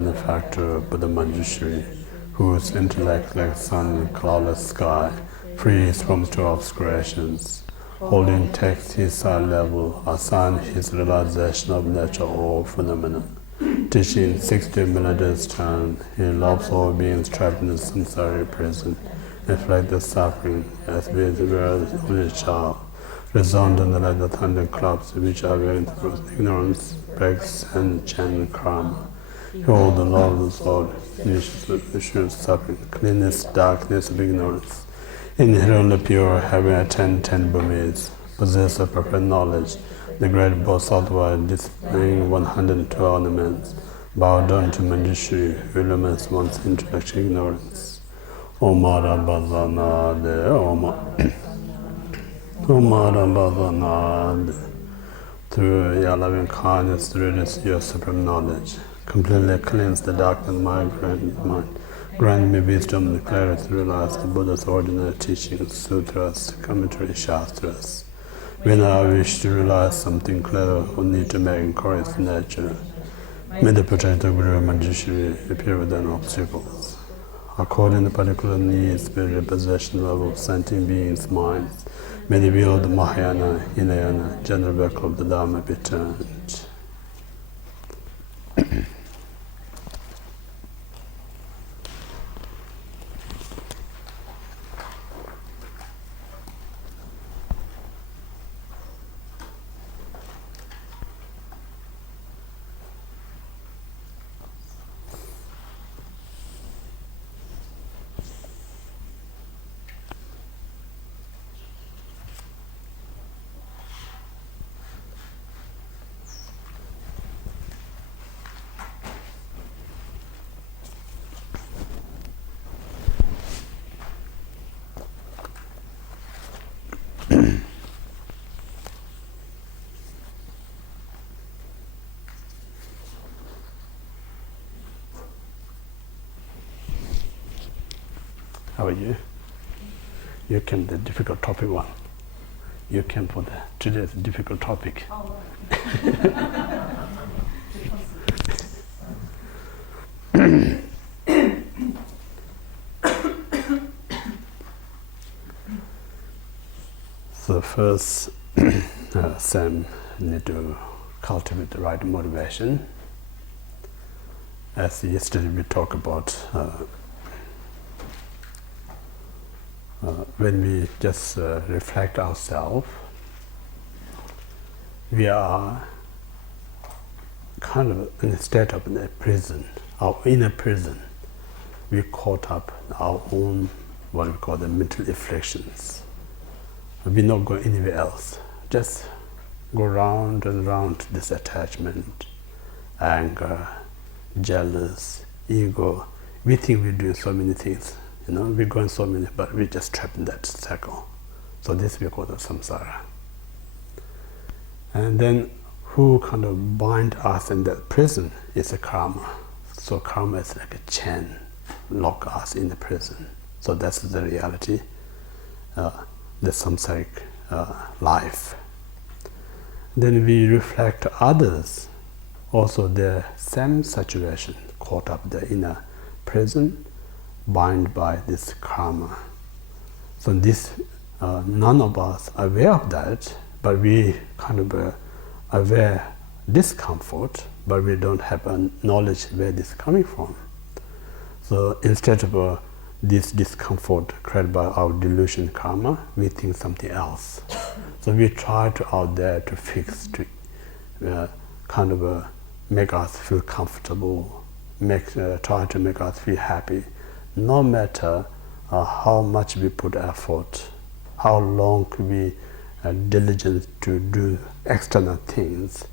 benefactor Buddha Manjushri, whose intellect like sun in cloudless sky, frees from 12 creations. Holding text his eye level, assign his realization of nature or phenomenon. Teaching 60 melodies turn, he loves all beings trapped in the samsara prison, inflict the suffering as with the only child, resounding like the thunder clubs which are very ignorance, breaks and chant karma. Behold the Lord of the soul, issues suffering, cleanness, darkness of ignorance. Inherently pure, having attained 10 Burmese, possess of perfect knowledge, the great Bodhisattva displaying 112 ornaments, bow down to Manjushri, who limits one's intellectual ignorance. Omara Bazana de Omara Bazana de. Through your loving kindness, through this your supreme knowledge, completely cleanse the darkness of my mind. Grant me wisdom and clarity to realize the Buddha's ordinary teachings, sutras, commentary, shastras. When I wish to realize something clever or need to make inquiries in nature, may the protector Guru Manjushri appear without obstacles. According to particular needs, spirit possession of sentient beings' minds, may the will of the Mahayana, Hinayana, general vehicle of the Dharma be turned. How are you? You came the difficult topic one. You came for the today's difficult topic. Oh, So first, Sam need to cultivate the right motivation. As yesterday we talked about when we just reflect ourselves, we are kind of in a state of a prison, our inner prison. We caught up in our own, what we call the mental afflictions. We not go anywhere else, just go round and round this attachment, anger, jealous, ego. We think we do so many things. We're going so many, but we're just trapped in that cycle. So this we call the samsara. And then who kind of bind us in that prison is a karma. So karma is like a chain, lock us in the prison. So that's the reality, the samsaric life. Then we reflect others, also the same situation, caught up there in a prison, bound by this karma. So this, none of us are aware of that, but we kind of aware discomfort, but we don't have a knowledge where this is coming from. So instead of this discomfort created by our delusion karma, we think something else. So we try to out there to fix, to kind of make us feel comfortable, try to make us feel happy. No matter how much we put effort, how long we diligent to do external things,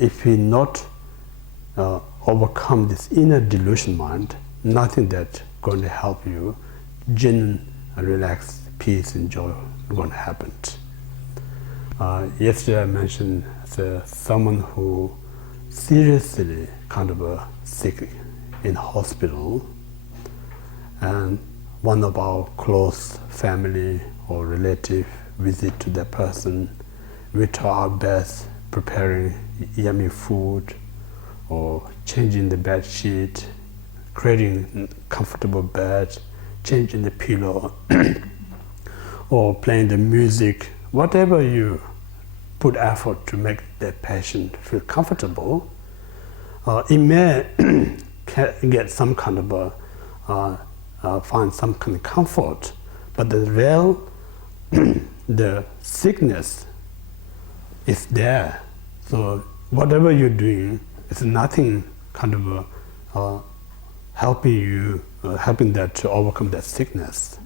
if we not overcome this inner delusion mind, nothing that's going to help you, genuine, relaxed, peace and joy going to happen. Yesterday I mentioned someone who seriously kind of sick in hospital, and one of our close family or relative visit to that person. We try our best preparing yummy food, or changing the bed sheet, creating comfortable bed, changing the pillow, or playing the music, whatever you put effort to make the patient feel comfortable, it may get some kind of find some kind of comfort, but the real the sickness is there. So whatever you're doing is nothing kind of helping you, helping that to overcome that sickness.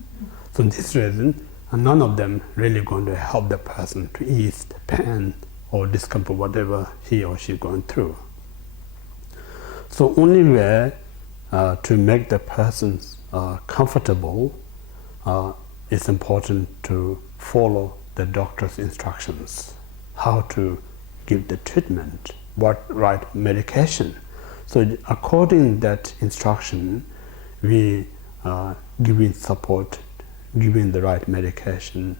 So this reason, none of them really going to help the person to ease the pain or discomfort, whatever he or she going through. So only way to make the person comfortable, it's important to follow the doctor's instructions, how to give the treatment, what right medication. So according to that instruction, we giving support, giving the right medication,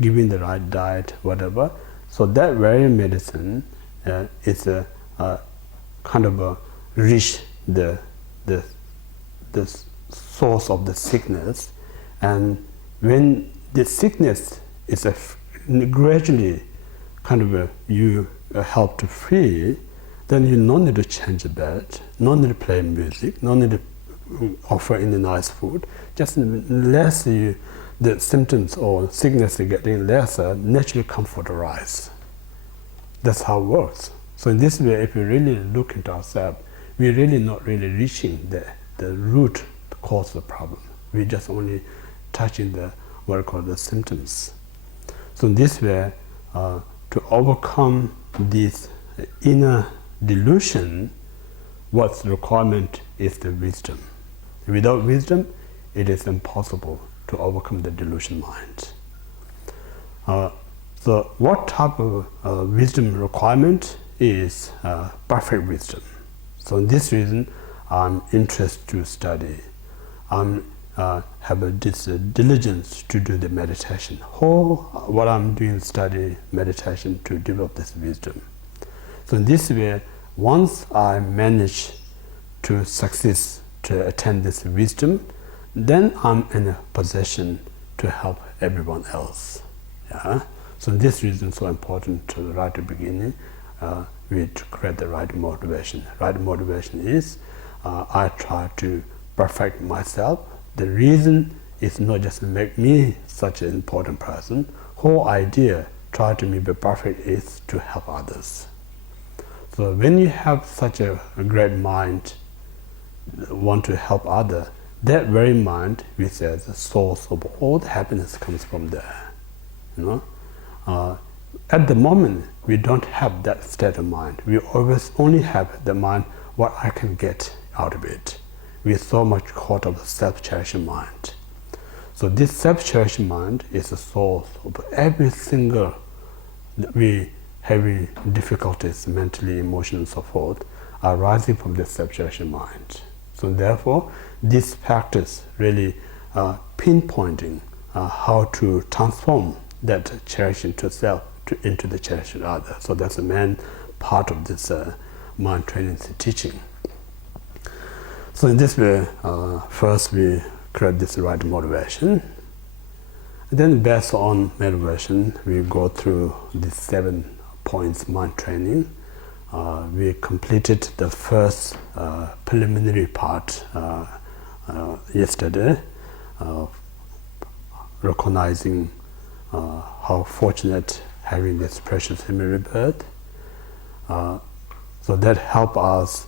giving the right diet, whatever. So that very medicine is a kind of reach the source of the sickness, and when the sickness is gradually kind of you help to free, then you no need to change the bed, no need to play music, no need to offer any nice food. Just less the symptoms or sickness is getting lesser, naturally comfort arise. That's how it works. So in this way, if we really look into ourselves, we're really not really reaching the root cause of the problem. We're just only touching the what we call the symptoms. So in this way, to overcome this inner delusion, what's the requirement is the wisdom. Without wisdom, it is impossible to overcome the delusion mind. So what type of wisdom requirement is perfect wisdom. So in this reason, I'm interested to study. Have this diligence to do the meditation. What I'm doing, study meditation to develop this wisdom. So in this way, once I manage to succeed to attain this wisdom, then I'm in a position to help everyone else. Yeah? So in this reason, so important to right at the beginning, we to create the right motivation. Right motivation is I try to perfect myself. The reason is not just to make me such an important person. Whole idea, try to be perfect, is to help others. So when you have such a great mind, want to help others, that very mind, we say, the source of all the happiness comes from there. You know, at the moment we don't have that state of mind. We always only have the mind what I can get out of it. We are so much caught up with self-cherishing mind. So this self-cherishing mind is the source of every single we having difficulties mentally, emotionally, and so forth, arising from this self-cherishing mind. So therefore, this practice really pinpointing how to transform that cherishing to self into the cherishing other. So that's the main part of this mind training teaching. So in this way, first we create this right motivation. And then based on motivation, we go through the 7 points mind training. We completed the first preliminary part yesterday, recognizing how fortunate having this precious human rebirth. So that helped us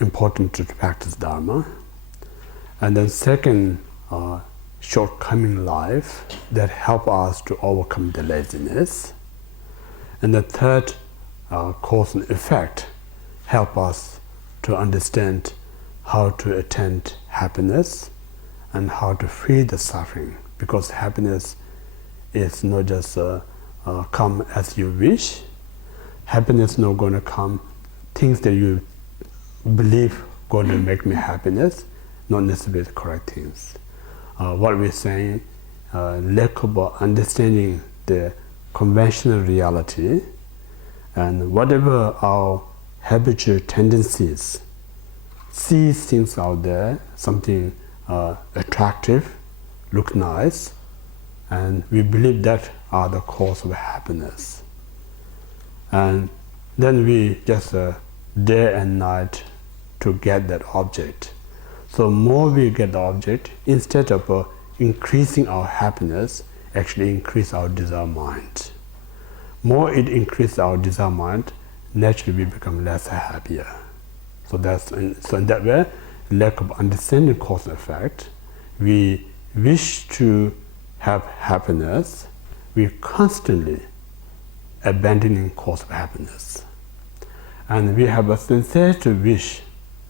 important to practice Dharma. And then second, shortcoming life that help us to overcome the laziness. And the third, cause and effect help us to understand how to attain happiness and how to free the suffering, because happiness is not just come as you wish. Happiness is not going to come things that you believe going to make me happiness, not necessarily the correct things. What we're saying, lack of understanding the conventional reality, and whatever our habitual tendencies, see things out there, something attractive, look nice, and we believe that are the cause of happiness. And then we just day and night to get that object. So more we get the object, instead of increasing our happiness, actually increase our desire mind. More it increases our desire mind, naturally we become less happier. So in that way, lack of understanding cause and effect, we wish to have happiness, we constantly abandoning cause of happiness. And we have a sincere wish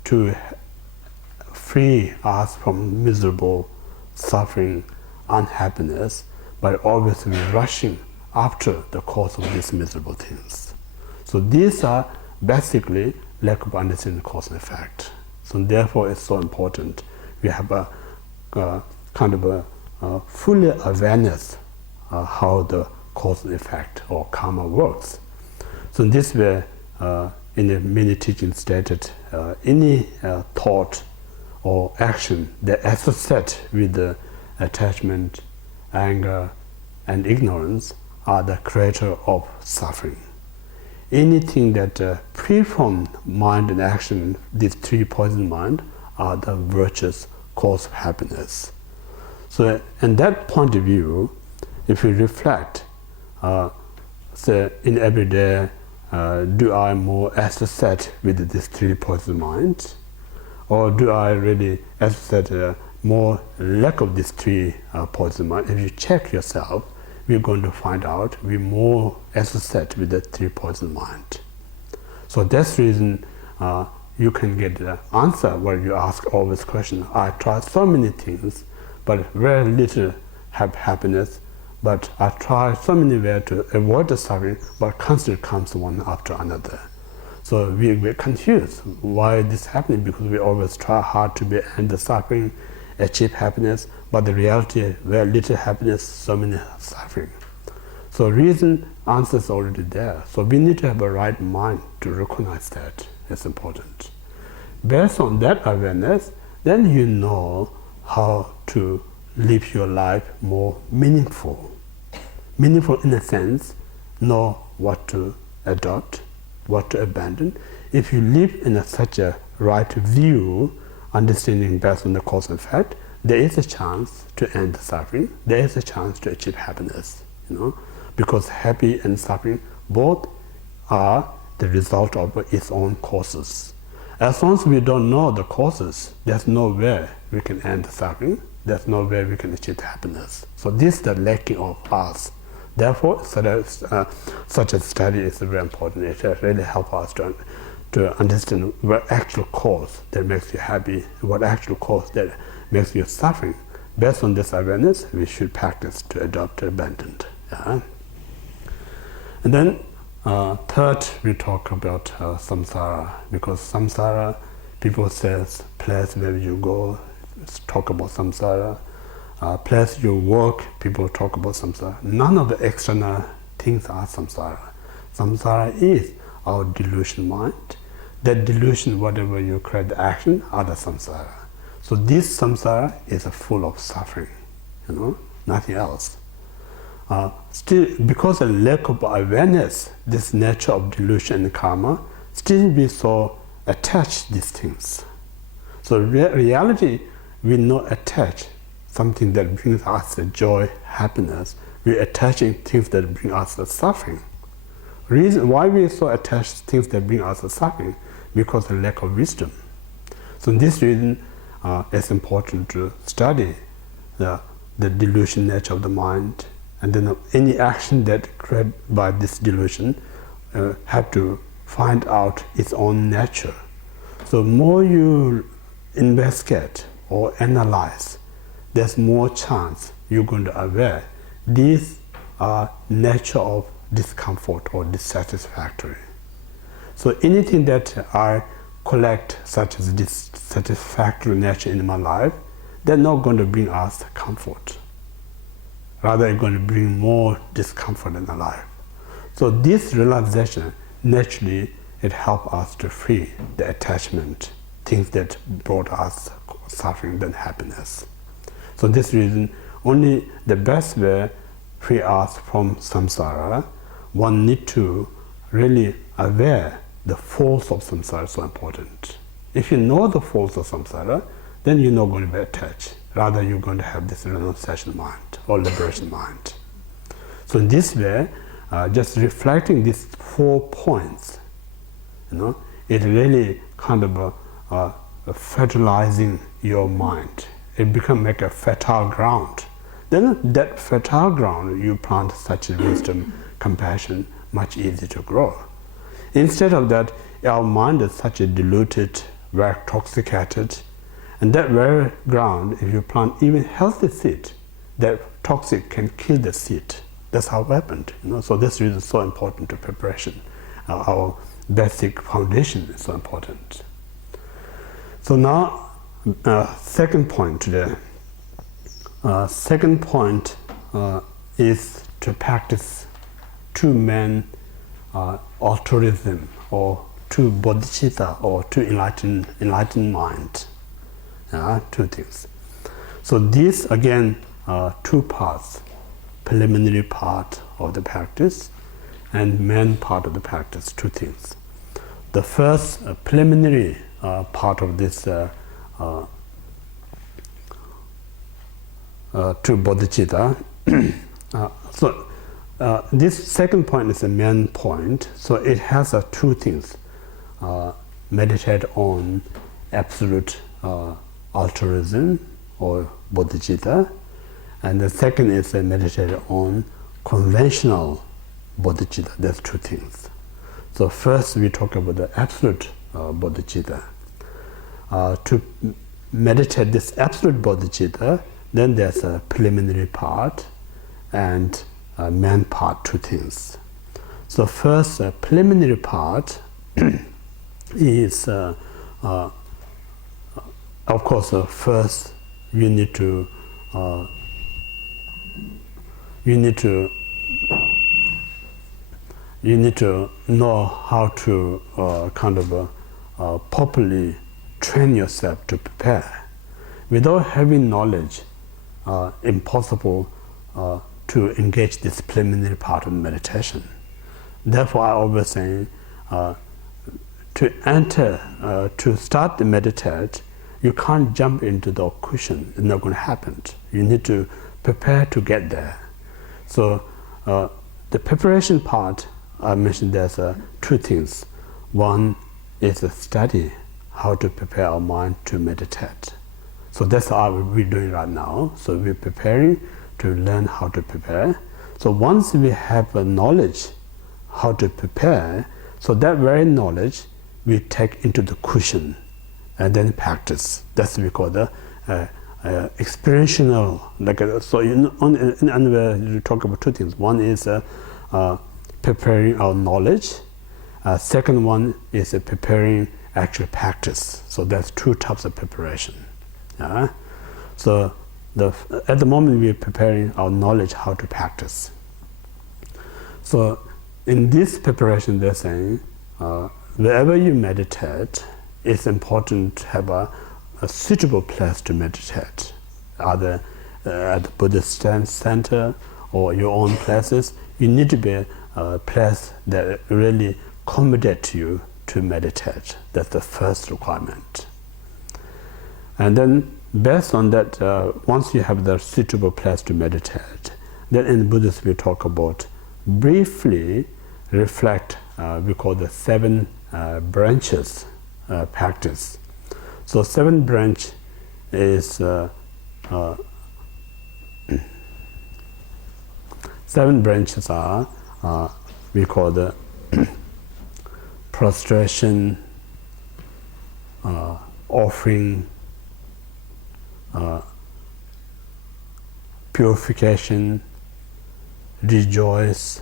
to free us from miserable suffering, unhappiness, but always we're rushing after the cause of these miserable things. So these are basically lack of understanding cause and effect. So therefore it's so important we have a kind of a full awareness how the cause and effect or karma works. So in this way, in the many teachings stated, any thought or action that associate with the attachment, anger, and ignorance are the creator of suffering. Anything that preformed mind and action, these three poison mind, are the virtuous cause of happiness. So in that point of view, if we reflect, say in every day, do I more associate with these three poison minds, or do I really associate more lack of these three poison minds? If you check yourself, we're going to find out we more associate with the three poison mind. So that's the reason you can get the answer when you ask always question. I tried so many things, but very little have happiness. But I try so many ways to avoid the suffering, but constantly comes one after another. So we're confused why this is happening, because we always try hard to end the suffering, achieve happiness, but the reality is very little happiness, so many suffering. So reason, answer is already there. So we need to have a right mind to recognize that. It's important. Based on that awareness, then you know how to live your life more meaningful. Meaningful in a sense, know what to adopt, what to abandon. If you live in such a right view, understanding based on the cause and effect, there is a chance to end the suffering, there is a chance to achieve happiness, because happy and suffering both are the result of its own causes. As long as we don't know the causes, there's no way we can end the suffering, there's no way we can achieve happiness. So this is the lacking of us. Therefore, such a study is very important. It really helps us to understand what actual cause that makes you happy, what actual cause that makes you suffering. Based on this awareness, we should practice to adopt to abandon. Yeah? And then third, we talk about samsara, because samsara, people says, place where you go, talk about samsara. Place you work, people talk about samsara. None of the external things are samsara. Samsara is our delusion mind. That delusion, whatever you create the action, are the samsara. So this samsara is full of suffering, nothing else. Still, because of lack of awareness, this nature of delusion and karma, still we so attach these things. So reality, we not attach something that brings us the joy, happiness. We're attaching things that bring us the suffering. Reason why we so attach things that bring us the suffering, because of lack of wisdom. So in this reason, it's important to study the delusion nature of the mind, and then any action that created by this delusion have to find out its own nature. So more you investigate or analyze, there's more chance you're going to aware these are nature of discomfort or dissatisfactory. So anything that I collect such as dissatisfactory nature in my life, they're not going to bring us comfort. Rather, it's going to bring more discomfort in our life. So this realization naturally it helps us to free the attachment, things that brought us suffering than happiness. So this reason, only the best way free us from samsara, one need to really aware the force of samsara is so important. If you know the force of samsara, then you're not going to be attached. Rather, you're going to have this renunciation mind or liberation mind. So in this way, just reflecting these 4 points, it really kind of fertilizing your mind. It becomes like a fertile ground. Then that fertile ground, you plant such wisdom, compassion, much easier to grow. Instead of that, our mind is such a diluted, very toxicated, and that very ground, if you plant even healthy seed, that toxic can kill the seed. That's how it happened. So this reason is so important to preparation. Our basic foundation is so important. So now, second point today. Second point is to practice two main altruism, or two bodhicitta, or two enlightened mind. 2 things. So these again are 2 parts: preliminary part of the practice and main part of the practice. 2 things. The first preliminary part of this 2 bodhicitta. This second point is the main point. So it has 2 things: meditate on absolute altruism or bodhicitta, and the second is meditate on conventional bodhicitta. There's 2 things. So first we talk about the absolute bodhicitta. To meditate this absolute bodhicitta, then there's a preliminary part and a main part, 2 things. So first, preliminary part is, of course, first you need to know how to properly train yourself to prepare. Without having knowledge, impossible to engage this preliminary part of meditation. Therefore, I always say, to start to meditate, you can't jump into the cushion. It's not going to happen. You need to prepare to get there. So the preparation part, I mentioned there's 2 things. One is a study, how to prepare our mind to meditate. So that's how we're doing right now. So we're preparing to learn how to prepare. So once we have a knowledge how to prepare, so that very knowledge we take into the cushion and then practice. That's what we call the experiential. So in you talk about 2 things. One is preparing our knowledge. Second one is preparing actual practice. So that's 2 types of preparation. So at the moment we are preparing our knowledge how to practice. So in this preparation, they're saying wherever you meditate, it's important to have a suitable place to meditate, either at the Buddhist center or your own places. You need to be a place that really accommodates you to meditate. That's the first requirement. And then based on that, once you have the suitable place to meditate, then in Buddhism we talk about briefly reflect, we call the 7 branches practice. So 7 branch is 7 branches are we call the prostration, offering, purification, rejoice,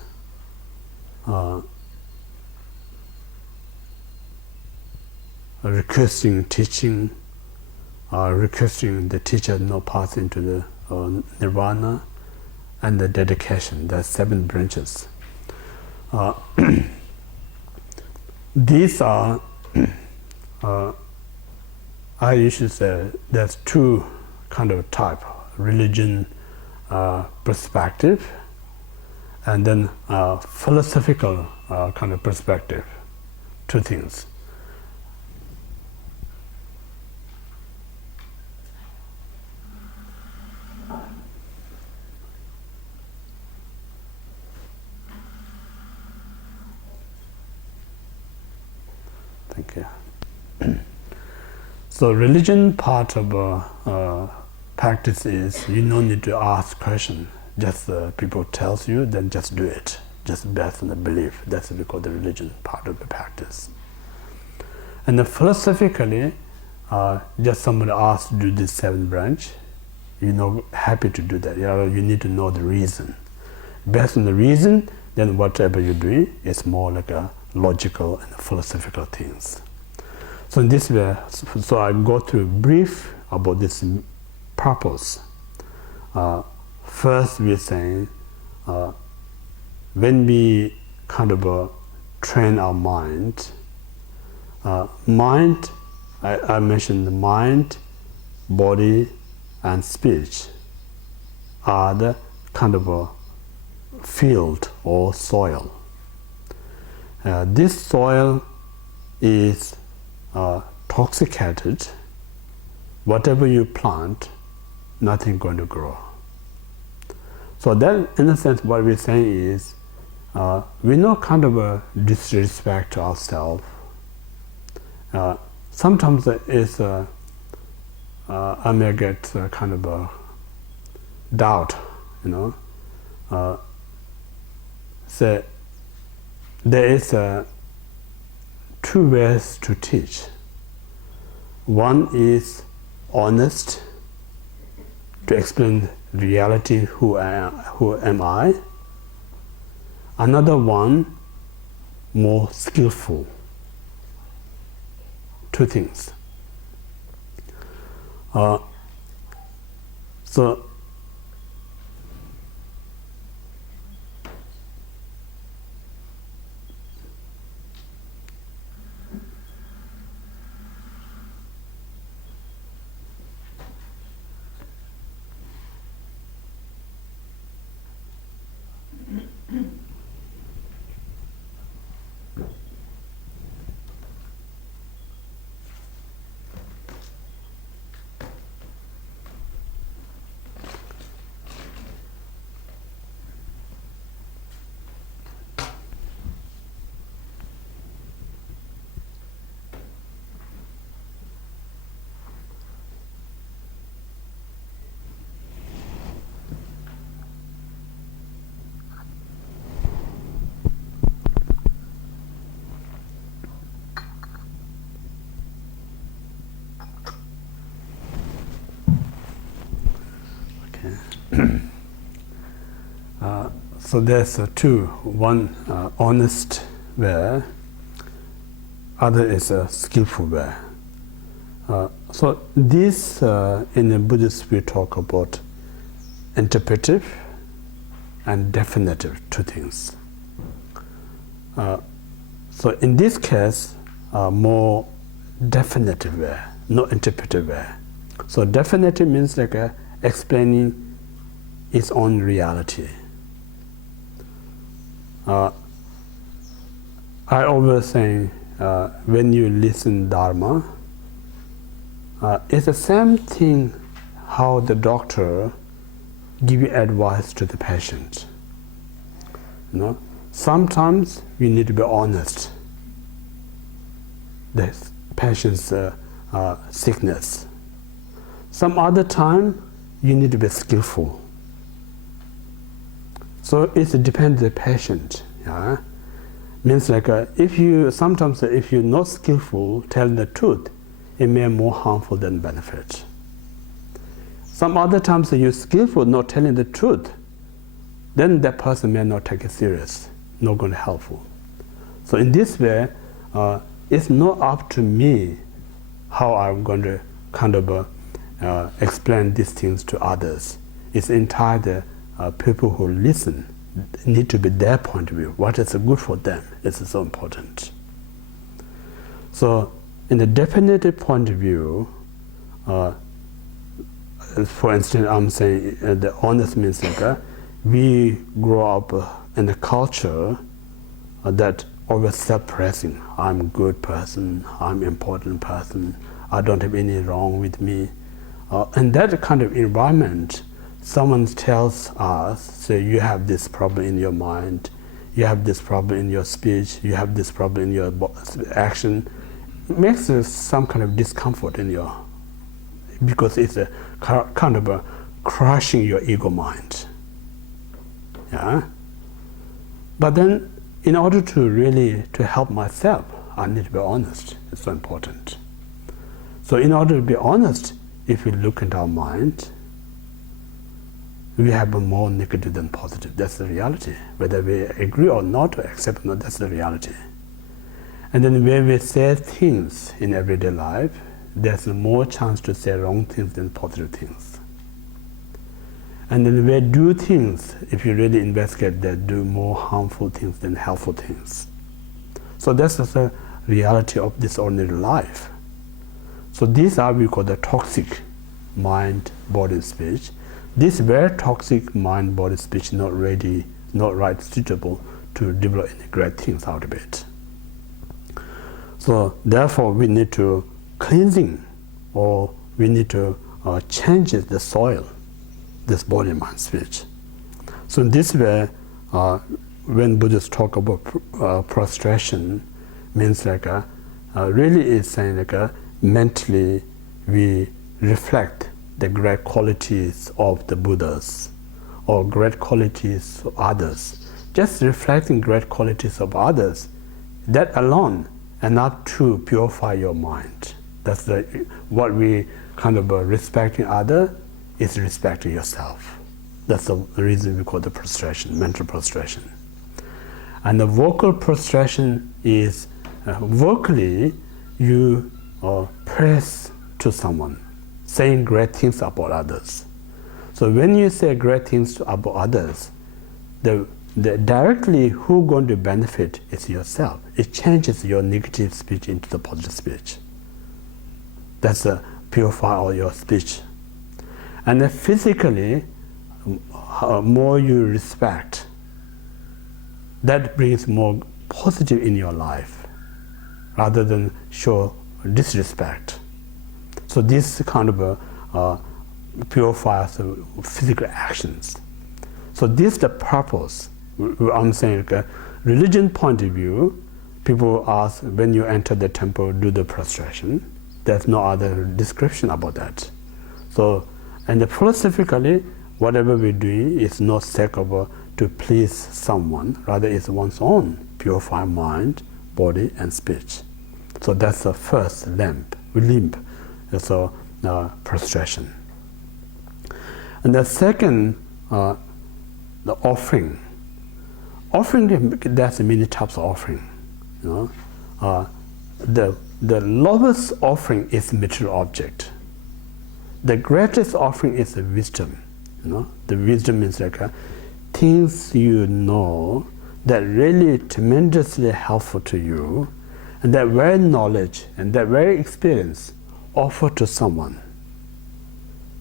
requesting teaching, requesting the teacher not pass into the nirvana, and the dedication. There's 7 branches. these are, I usually say there's two kind of type, religion perspective, and then philosophical kind of perspective, two things. Thank you. So religion part of practice is you don't need to ask question. Just people tells you, then just do it. Just based on the belief. That's what we call the religion part of the practice. And then philosophically, just somebody asks to do this 7th branch, happy to do that. You need to know the reason. Based on the reason, then whatever you're doing is more like a logical and philosophical things. So in this way, so I go through brief about this purpose. First, we're saying when we kind of train our mind, I mentioned the mind, body, and speech are the kind of a field or soil. This soil is toxicated. Whatever you plant, nothing going to grow. So then, in a sense, what we're saying is, we know kind of a disrespect to ourselves. Sometimes it's I may get kind of a doubt, So there is two ways to teach. One is honest, to explain reality, who am I. Another one, more skillful. Two things. So so there's two. One honest way, other is a skillful way. So this in the Buddhist we talk about interpretive and definitive, two things. So in this case, more definitive way, not interpretive way. So definitive means like explaining its own reality. I always say when you listen Dharma, it's the same thing how the doctor give you advice to the patient. Sometimes you need to be honest. The patient's sickness. Some other time you need to be skillful. So it depends on the patient. Yeah? Means like if you're not skillful, telling the truth, it may be more harmful than benefit. Some other times you're skillful, not telling the truth, then that person may not take it serious, not going to helpful. So in this way, it's not up to me how I'm going to kind of explain these things to others. It's entirely people who listen need to be their point of view. What is good for them is so important. So in the definitive point of view, for instance, I'm saying the honest means like we grow up in a culture that always self-praising. I'm a good person, I'm an important person, I don't have any wrong with me. In that kind of environment, someone tells us, say, you have this problem in your mind, you have this problem in your speech, you have this problem in your action, it makes some kind of discomfort in your, because it's a kind of a crushing your ego mind. Yeah? But then, in order to really to help myself, I need to be honest. It's so important. So in order to be honest, if we look into our mind, we have more negative than positive. That's the reality. Whether we agree or not, or accept or not, that's the reality. And then when we say things in everyday life, there's more chance to say wrong things than positive things. And then we do things, if you really investigate, that do more harmful things than helpful things. So that's the reality of this ordinary life. So these are we call the toxic mind, body, speech. This very toxic mind, body, speech not ready, not right, suitable to develop any great things out of it. So therefore we need to cleansing, or we need to change the soil, this body, mind, speech. So in this way, when Buddhists talk about prostration, means like really is saying like mentally we reflect the great qualities of the Buddhas or great qualities of others. Just reflecting great qualities of others, that alone enough to purify your mind. That's what we kind of respecting other is respecting yourself. That's the reason we call the prostration, mental prostration. And the vocal prostration is vocally you praise to someone, saying great things about others. So when you say great things about others, the directly who going to benefit is yourself. It changes your negative speech into the positive speech. That's purify all your speech. And then physically, more you respect, that brings more positive in your life, rather than show disrespect. So this kind of purifies physical actions. So this is the purpose. I'm saying, like, religion point of view, people ask when you enter the temple, do the prostration. There's no other description about that. So, and philosophically, whatever we do is not sake of to please someone, rather it's one's own purify mind, body, and speech. So that's the first limb. So prostration. And the second, the offering. Offering, there's many types of offering. You know, the lowest offering is material object. The greatest offering is the wisdom. You know, the wisdom means like things you know that really tremendously helpful to you, and that very knowledge and that very experience offer to someone.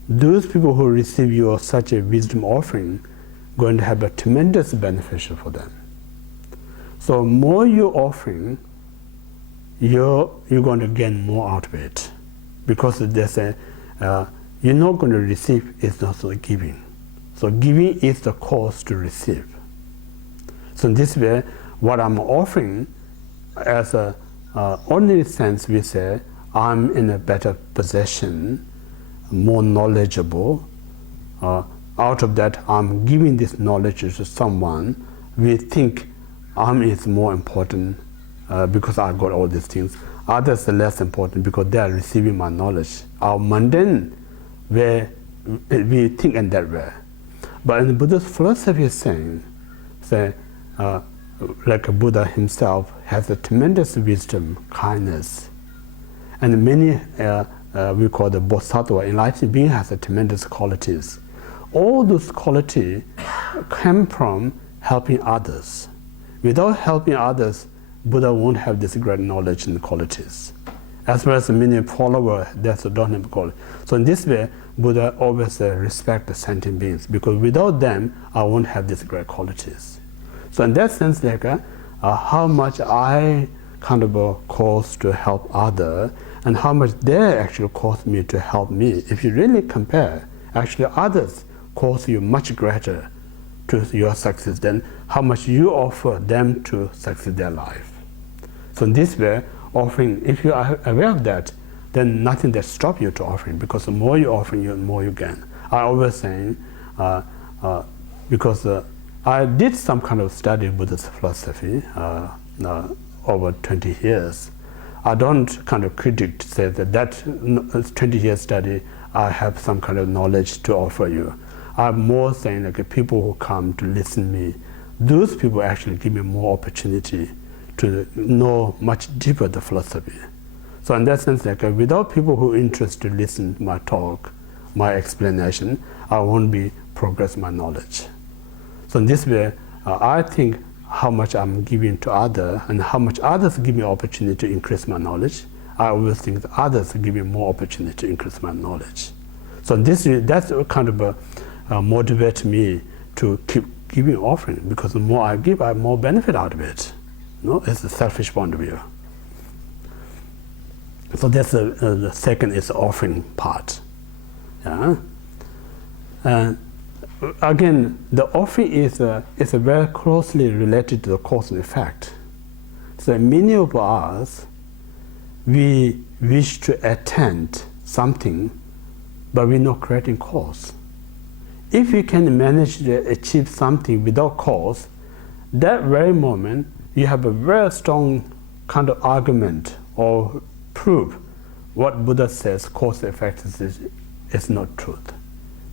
Those people who receive your such a wisdom offering going to have a tremendous beneficial for them. So more you're offering, you're going to gain more out of it, because there's a you're not going to receive, it's not so giving. So giving is the cause to receive. So in this way, what I'm offering, as a ordinary sense, we say I'm in a better position, more knowledgeable. Out of that, I'm giving this knowledge to someone. We think I'm is more important because I got all these things. Others are less important because they are receiving my knowledge. Our mundane way, we think in that way. But in the Buddhist philosophy is saying, like a Buddha himself has a tremendous wisdom, kindness, and many we call the Bodhisattva, enlightened being, has a tremendous qualities. All those qualities come from helping others. Without helping others, Buddha won't have this great knowledge and qualities. As well as many followers that don't have quality. So in this way, Buddha always respect the sentient beings, because without them, I won't have these great qualities. So in that sense, like how much I kind of cause to help others, and how much they actually cause me to help me. If you really compare, actually others cause you much greater to your success than how much you offer them to succeed their life. So in this way, offering, if you are aware of that, then nothing that stops you to offering, because the more you offer, the more you gain. I always say, because I did some kind of study of Buddhist philosophy over 20 years. I don't kind of critic to say that 20 years study, I have some kind of knowledge to offer you. I'm more saying like people who come to listen to me, those people actually give me more opportunity to know much deeper the philosophy. So in that sense, like without people who are interested to listen to my talk, my explanation, I won't be progress my knowledge. So in this way, I think how much I'm giving to others and how much others give me opportunity to increase my knowledge. I always think that others give me more opportunity to increase my knowledge. So that's kind of motivate me to keep giving offering, because the more I give, I have more benefit out of it. No, it's a selfish point of view. So that's the second is the offering part. Yeah. And again, the offering is very closely related to the cause and effect. So many of us, we wish to attend something, but we're not creating cause. If you can manage to achieve something without cause, that very moment you have a very strong kind of argument or proof what Buddha says cause and effect is not truth,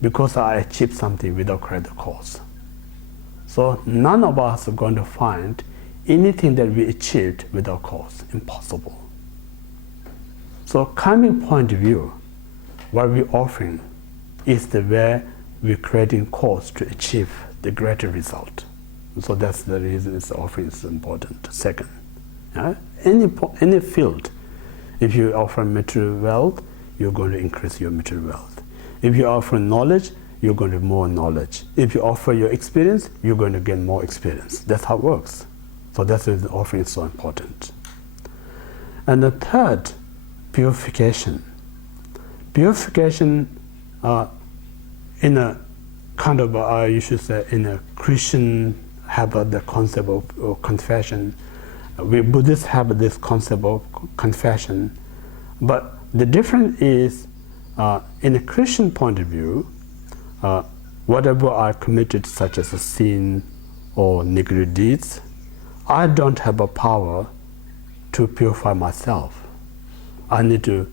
because I achieved something without creating a cause. So none of us are going to find anything that we achieved without cause. Impossible. So coming point of view, what we're offering is the way we're creating cause to achieve the greater result. So that's the reason this offering is important. Second, any field, if you offer material wealth, you're going to increase your material wealth. If you offer knowledge, you're going to have more knowledge. If you offer your experience, you're going to gain more experience. That's how it works. So that's why the offering is so important. And the third, purification. Purification in a kind of, you should say, in a Christian have the concept of confession. We Buddhists have this concept of confession. But the difference is, in a Christian point of view, whatever I committed, such as a sin or negative deeds, I don't have a power to purify myself. I need to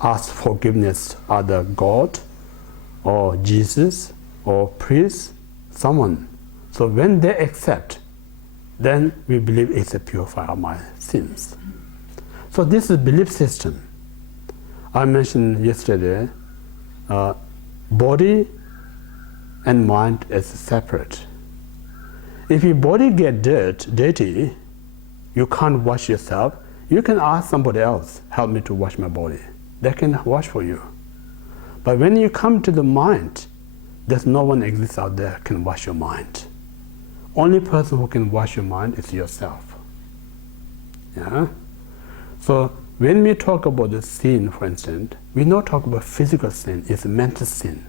ask forgiveness either God or Jesus or priest, someone. So when they accept, then we believe it's a purifier of my sins. So this is a belief system. I mentioned yesterday, body and mind is separate. If your body gets dirty, you can't wash yourself, you can ask somebody else, help me to wash my body. They can wash for you. But when you come to the mind, there's no one exists out there can wash your mind. Only person who can wash your mind is yourself. Yeah? So when we talk about the sin, for instance, we not talk about physical sin, it's mental sin.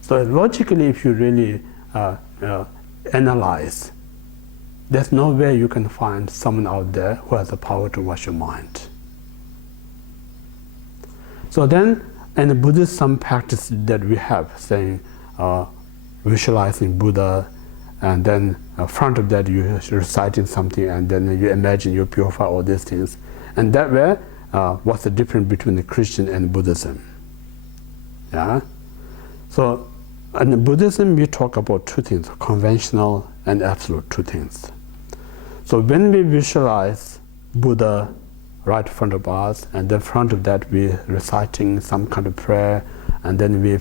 So logically, if you really analyze, there's no way you can find someone out there who has the power to wash your mind. So then, in the Buddhist, some practice that we have, saying visualizing Buddha, and then in front of that you're reciting something, and then you imagine you purify all these things. And that way, what's the difference between the Christian and Buddhism? Yeah. So in Buddhism, we talk about two things: conventional and absolute, two things. So when we visualize Buddha right in front of us, and in front of that we're reciting some kind of prayer, and then we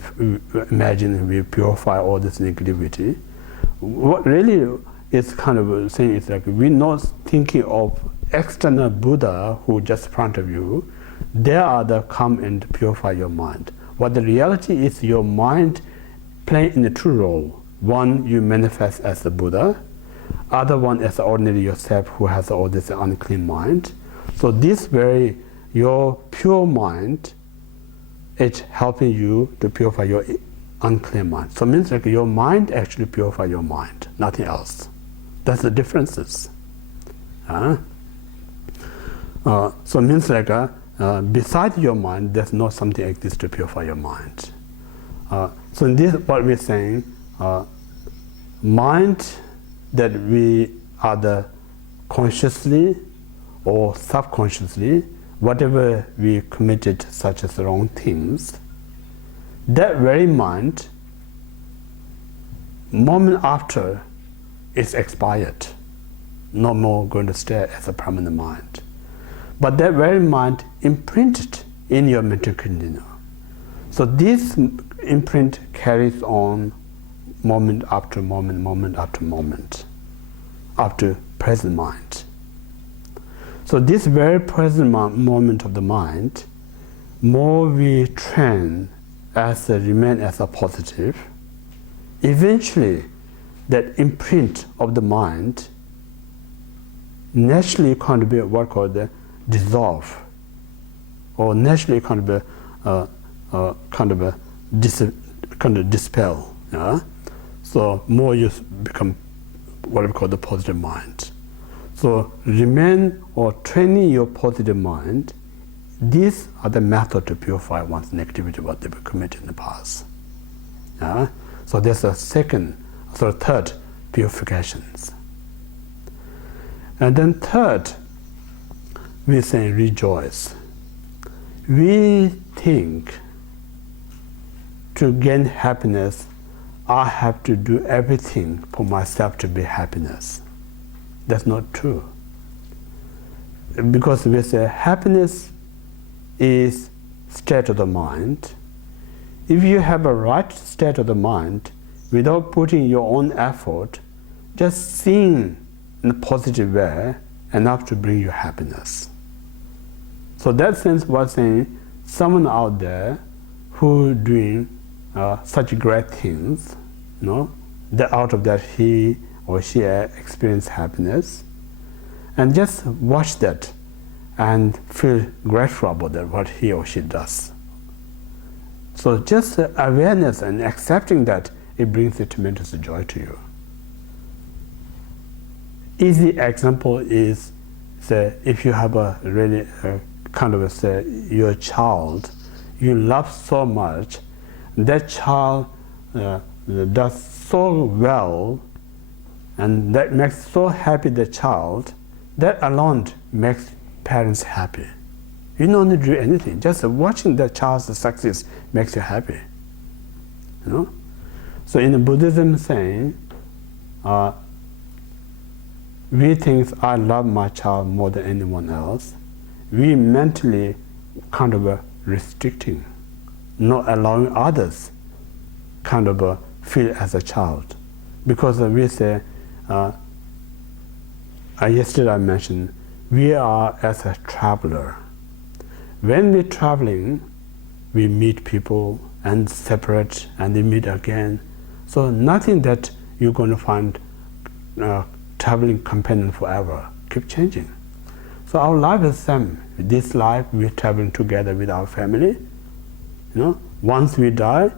imagine we purify all this negativity. What really it's kind of saying it's like we're not thinking of external Buddha who just in front of you. They are the come and purify your mind. What the reality is, your mind playing in the two role. One, you manifest as the Buddha. Other one as ordinary yourself who has all this unclean mind. So this very, your pure mind, it's helping you to purify your unclean mind. So it means like your mind actually purify your mind, nothing else. That's the differences. So it means like beside your mind, there's not something exists to purify your mind. So in this, what we're saying, mind that we either consciously or subconsciously, whatever we committed such as wrong things, that very mind, moment after, is expired, no more going to stay as a permanent mind. But that very mind imprinted in your mental continuum. So this imprint carries on moment after moment, moment after moment, up to present mind. So this very present moment of the mind, more we train as a remain as a positive, eventually that imprint of the mind naturally can be what called the dissolve, or naturally can be dispel. Yeah? So more you become what we call the positive mind. So remain or training your positive mind. These are the method to purify one's negativity, what they've committed in the past. Yeah? So there's a third purifications. And then third, we say rejoice. We think to gain happiness, I have to do everything for myself to be happiness. That's not true. Because we say happiness is state of the mind. If you have a right state of the mind, without putting your own effort, just seeing in a positive way, enough to bring you happiness. So that sense was saying, someone out there who doing such great things, that out of that he or she experience happiness, and just watch that and feel grateful about that, what he or she does. So just awareness and accepting that, it brings a tremendous joy to you. Easy example is, say, if you have a really your child, you love so much, that child does so well, and that makes so happy the child, that alone makes parents happy. You don't need to do anything, just watching the child's success makes you happy. So in the Buddhism saying, we think I love my child more than anyone else, we mentally kind of restricting, not allowing others kind of feel as a child. Because we say, yesterday I mentioned, we are as a traveler. When we're traveling, we meet people and separate and they meet again. So nothing that you're going to find traveling companion forever, keep changing. So our life is the same. This life we're traveling together with our family. Once we die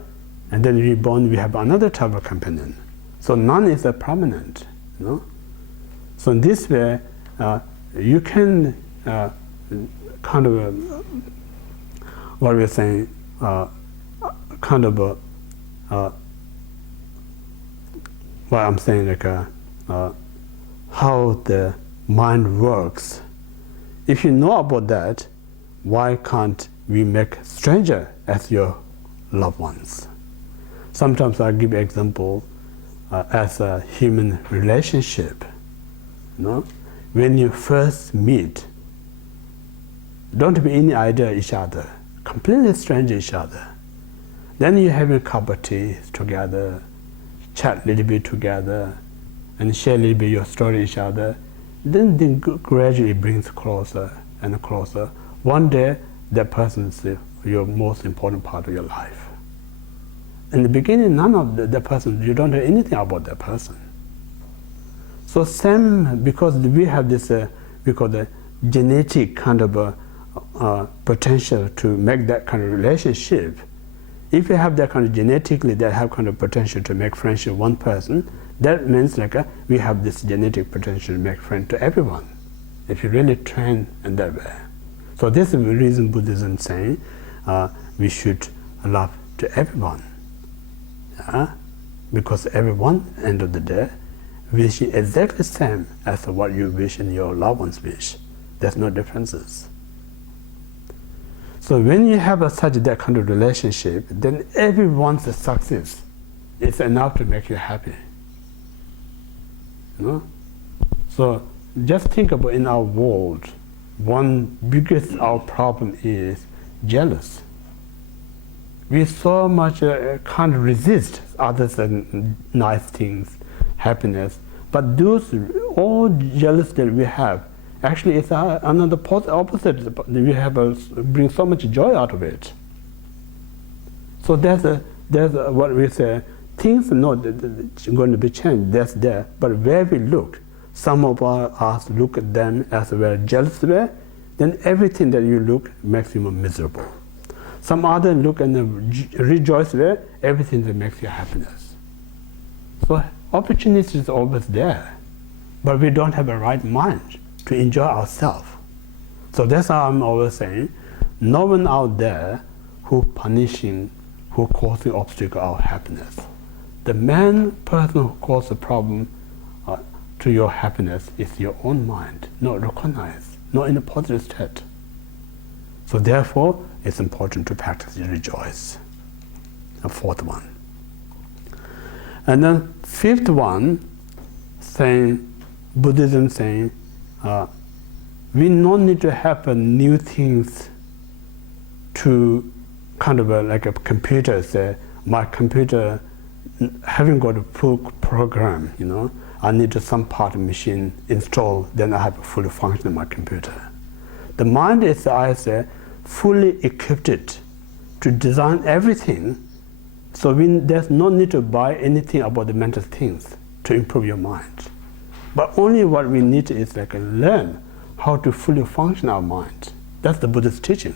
and then reborn, we have another travel companion. So none is a permanent. So in this way, you can kind of what we're saying, kind of what I'm saying, like how the mind works. If you know about that, why can't we make stranger as your loved ones? Sometimes I give example as a human relationship. When you first meet, don't have any idea of each other, completely stranger each other. Then you have a cup of tea together, chat a little bit together, and share a little bit your story with each other, then gradually it brings closer and closer. One day, that person is your most important part of your life. In the beginning, none of the person, you don't know anything about that person. So same, because we have this, we call the genetic kind of potential to make that kind of relationship. If you have that kind of genetically, that have kind of potential to make friendship with one person, that means like we have this genetic potential to make friends to everyone, if you really train in that way. So this is the reason Buddhism is saying we should love to everyone. Because everyone, end of the day, wish exactly the same as what you wish and your loved ones wish. There's no differences. So when you have that kind of relationship, then everyone's success is enough to make you happy. You know? So just think about in our world, one biggest our problem is jealous. We so much can't resist others and nice things, happiness, but those all jealous that we have, actually it's another opposite. We have bring so much joy out of it. So there's what we say, things are not going to be changed, that's there, but where we look, some of us look at them as a very jealous way, then everything that you look makes you more miserable. Some other look and rejoice way, everything that makes you happiness. So opportunity is always there, but we don't have a right mind to enjoy ourselves. So that's how I'm always saying, no one out there who punishing, who causing obstacle our happiness. The main person who causes a problem to your happiness is your own mind, not recognized, not in a positive state. So therefore, it's important to practice rejoice. The fourth one. And then fifth one, saying, Buddhism saying, we don't need to have new things to kind of like a computer, say, my computer haven't got a full program, you know, I need some part of machine installed, then I have a fully functioning my computer. The mind is, I say, fully equipped to design everything, so there's no need to buy anything about the mental things to improve your mind. But only what we need is like learn how to fully function our mind. That's the Buddhist teaching.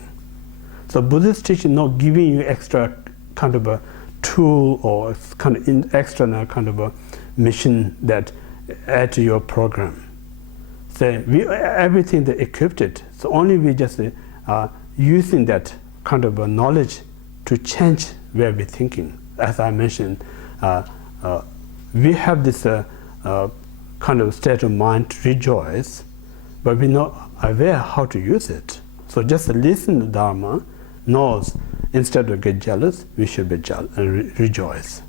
So Buddhist teaching not giving you extra kind of a tool or kind of external kind of a machine that add to your program. So everything that equipped it. So only we just using that kind of a knowledge to change where we're thinking. As I mentioned, we have this kind of state of mind to rejoice, but we're not aware how to use it. So just listen to Dharma, knows instead of get jealous, we should be rejoice.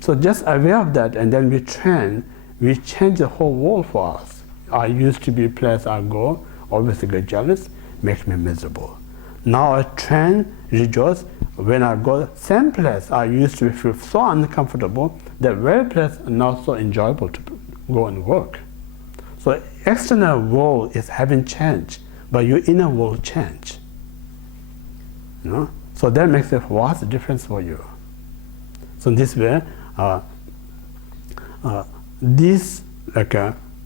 So just aware of that, and then we train, we change the whole world for us. I used to be a place I go, always get jealous, makes me miserable. Now I train, rejoice, when I go same place, I used to feel so uncomfortable, that very place is now so enjoyable to go and work. So external world is having change, but your inner world change. You know? So that makes a vast difference for you. So in this way, this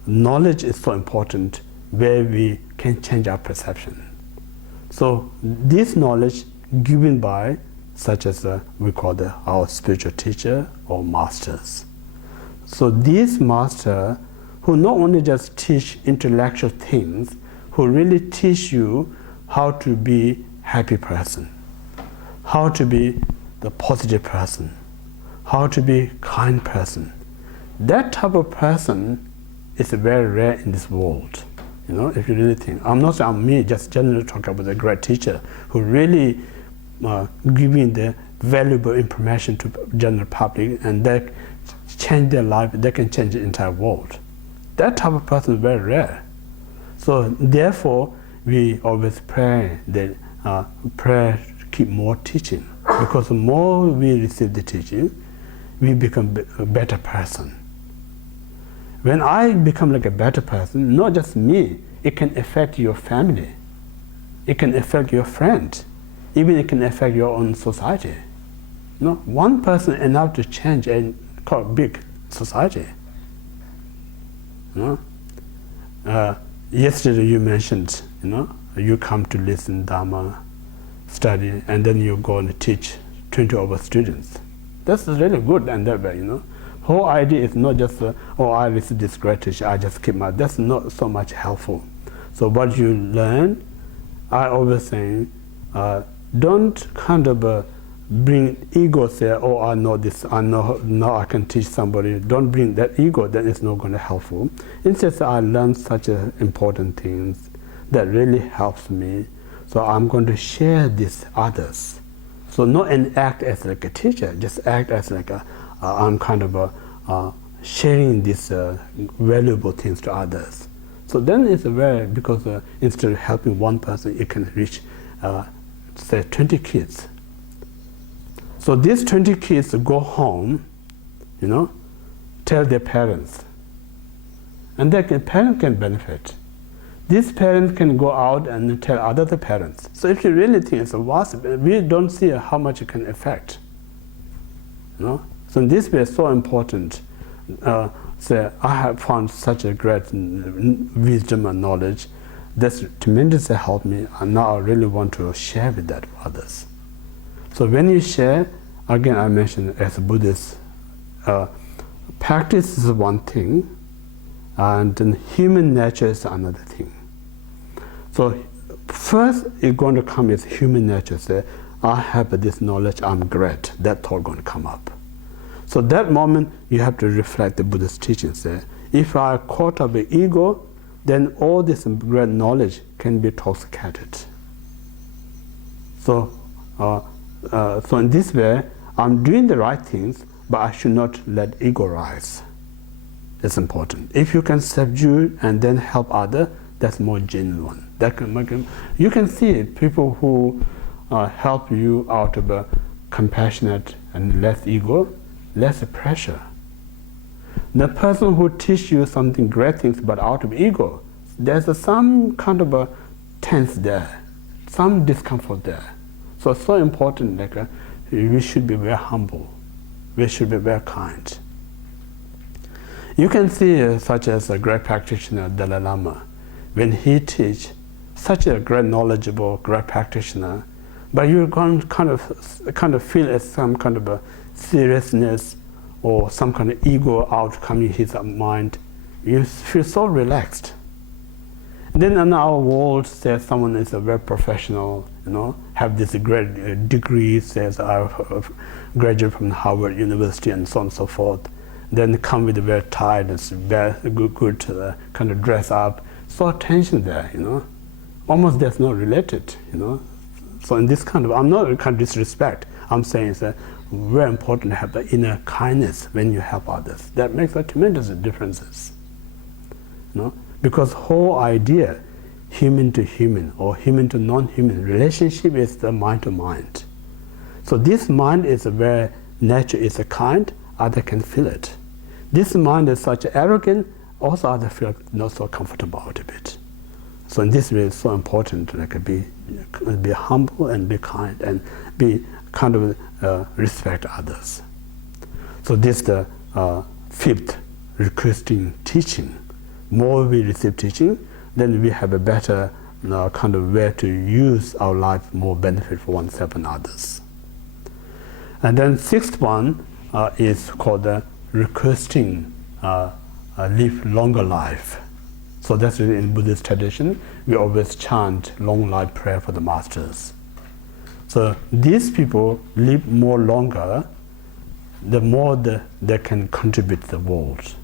knowledge is so important, where we can change our perception. So this knowledge given by such as we call our spiritual teacher or masters. So these masters who not only just teach intellectual things, who really teach you how to be happy person, how to be the positive person, how to be kind person. That type of person is very rare in this world. You know, if you really think, I'm not saying me, just generally talking about a great teacher who really giving the valuable information to general public, and they change their life, they can change the entire world. That type of person is very rare. So therefore, we always pray that pray to keep more teaching, because the more we receive the teaching, we become a better person. when I become like a better person, not just me, it can affect your family. It can affect your friend. Even it can affect your own society. You know, one person enough to change a big society. You know? Yesterday you mentioned, you know, you come to listen Dharma, study, and then you go and teach 20 over students. That's really good and that way, you know. Whole idea is not just, oh, I receive this great teacher, I just keep my, that's not so much helpful. So what you learn, I always say, don't kind of bring ego, say, oh, I know this, I know, now I can teach somebody. Don't bring that ego, then it's not going to be helpful. Instead, I learned such important things that really helps me. So I'm going to share this others. So not act as like a teacher, just act as like I'm kind of sharing these valuable things to others. So then it's very, because instead of helping one person, it can reach, say, 20 kids. So these 20 kids go home, you know, tell their parents. And their parents can benefit. These parents can go out and tell other parents. So if you really think it's a vast, we don't see how much it can affect. You know? So in this way, it's so important. So I have found such a great wisdom and knowledge that's tremendously helped me, and now I really want to share with that with others. So when you share, again I mentioned as a Buddhist, practice is one thing, and then human nature is another thing. So first it's going to come as human nature, say, I have this knowledge, I'm great, that thought going to come up. So that moment you have to reflect the Buddhist teachings, say, if I caught up with ego, then all this great knowledge can be intoxicated. So so in this way, I'm doing the right things, but I should not let ego rise. It's important. If you can subdue and then help others, that's more genuine. That can make you can see people who help you out of a compassionate and less ego, less pressure. The person who teach you something great things, but out of ego, there's some kind of a tense there, some discomfort there. So it's so important, like we should be very humble. We should be very kind. You can see such as a great practitioner, Dalai Lama, when he teach, such a great knowledgeable, great practitioner, but you're going to kind of feel as some kind of a seriousness or some kind of ego out coming in his mind. You feel so relaxed. Then in our world, says someone is a very professional, you know, have this great degree, says I graduate from Harvard University and so on and so forth. Then come with a very tired, and very good kind of dress up. So tension there, you know, almost that's not related, you know. So in this kind of, I'm not kind of disrespect. I'm saying it's very important to have the inner kindness when you help others. That makes a tremendous differences, you know. Because whole idea, human to human or human to non-human relationship is the mind to mind. So this mind is a very nature is a kind, other can feel it. This mind is such arrogant, also other feel not so comfortable out of it. So in this way, it's so important to like be humble and be kind and be kind of respect others. So this is the fifth requesting teaching. More we receive teaching, then we have a better kind of way to use our life more benefit for oneself and others. And then sixth one is called requesting live longer life. So that's really in Buddhist tradition, we always chant long life prayer for the masters. So these people live more longer, the more they can contribute to the world.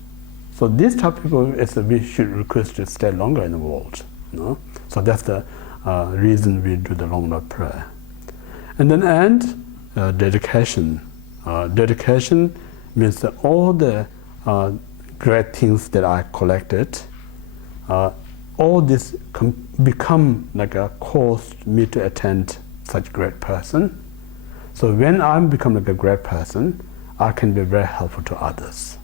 So this type of people, we should request to stay longer in the world. You know? So that's the reason we do the long life prayer. And then dedication. Dedication means that all the great things that I collected, all this become like a cause me to attend such great person. So when I become like a great person, I can be very helpful to others.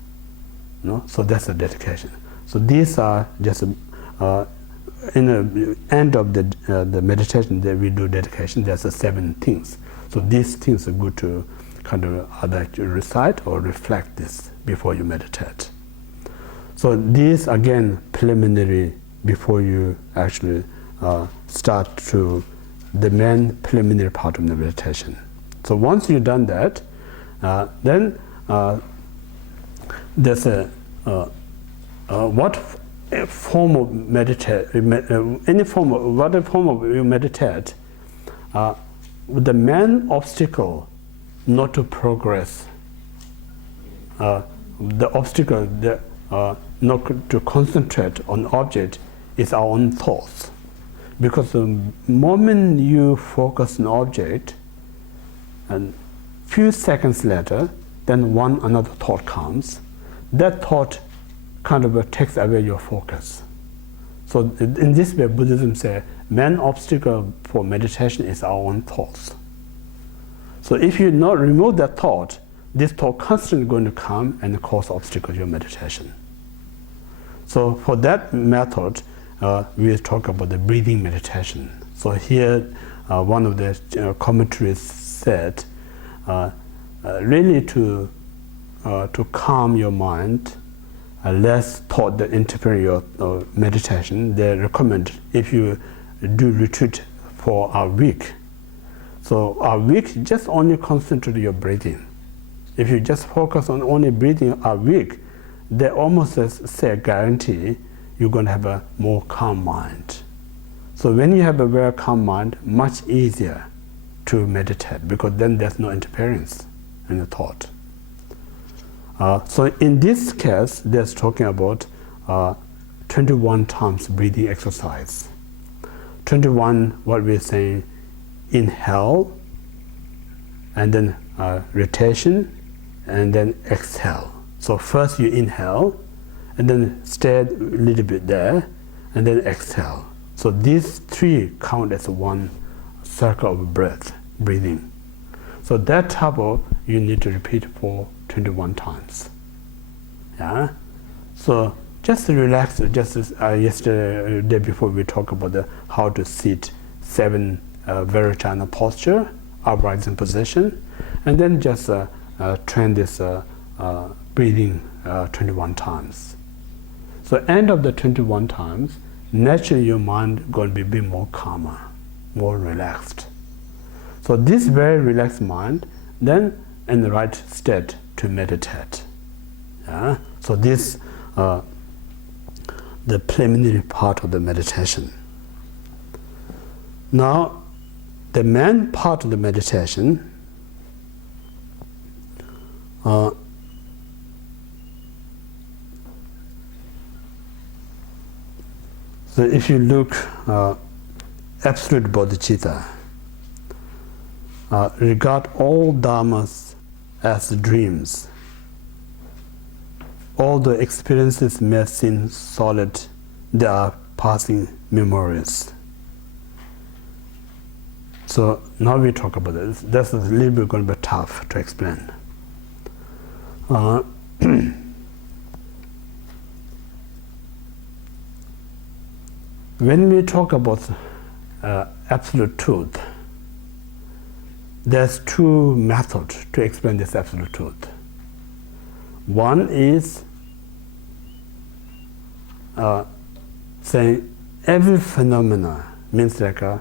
No? So that's a dedication. So these are just in the end of the meditation that we do dedication. There's 7 things. So these things are good to kind of either recite or reflect this before you meditate. So these again preliminary before you actually start to the main preliminary part of the meditation. So once you've done that, then there's what form of meditate, any form of whatever form of you meditate, the main obstacle not to progress, the obstacle not to concentrate on object is our own thoughts. Because the moment you focus on object, and few seconds later, then another thought comes. That thought kind of takes away your focus. So in this way, Buddhism says, main obstacle for meditation is our own thoughts. So if you not remove that thought, this thought constantly going to come and cause obstacle to your meditation. So for that method, we talk about the breathing meditation. So here, one of the commentaries said, really to calm your mind, less thought that interfere your meditation, they recommend if you do retreat for a week. So a week, just only concentrate your breathing. If you just focus on only breathing a week, they almost say guarantee you're going to have a more calm mind. So when you have a very calm mind, much easier to meditate because then there's no interference in the thought. So in this case, there's talking about 21 times breathing exercise. 21, what we're saying, inhale, and then rotation, and then exhale. So first you inhale, and then stay a little bit there, and then exhale. So these 3 count as one circle of breath, breathing. So that type of you need to repeat for 21 times. Yeah. So just relax. Just as yesterday, day before, we talked about how to sit 7 Vairocana posture, uprising position, and then just train this breathing 21 times. So end of the 21 times, naturally your mind going to be a bit more calmer, more relaxed. So this very relaxed mind, then in the right state to meditate. Yeah? So this the preliminary part of the meditation. Now, the main part of the meditation, so if you look absolute bodhicitta, regard all dharmas as dreams. All the experiences may seem solid, they are passing memories. So now we talk about this. This is a little bit going to be tough to explain. When we talk about absolute truth, there's 2 methods to explain this absolute truth. One is saying every phenomena means like a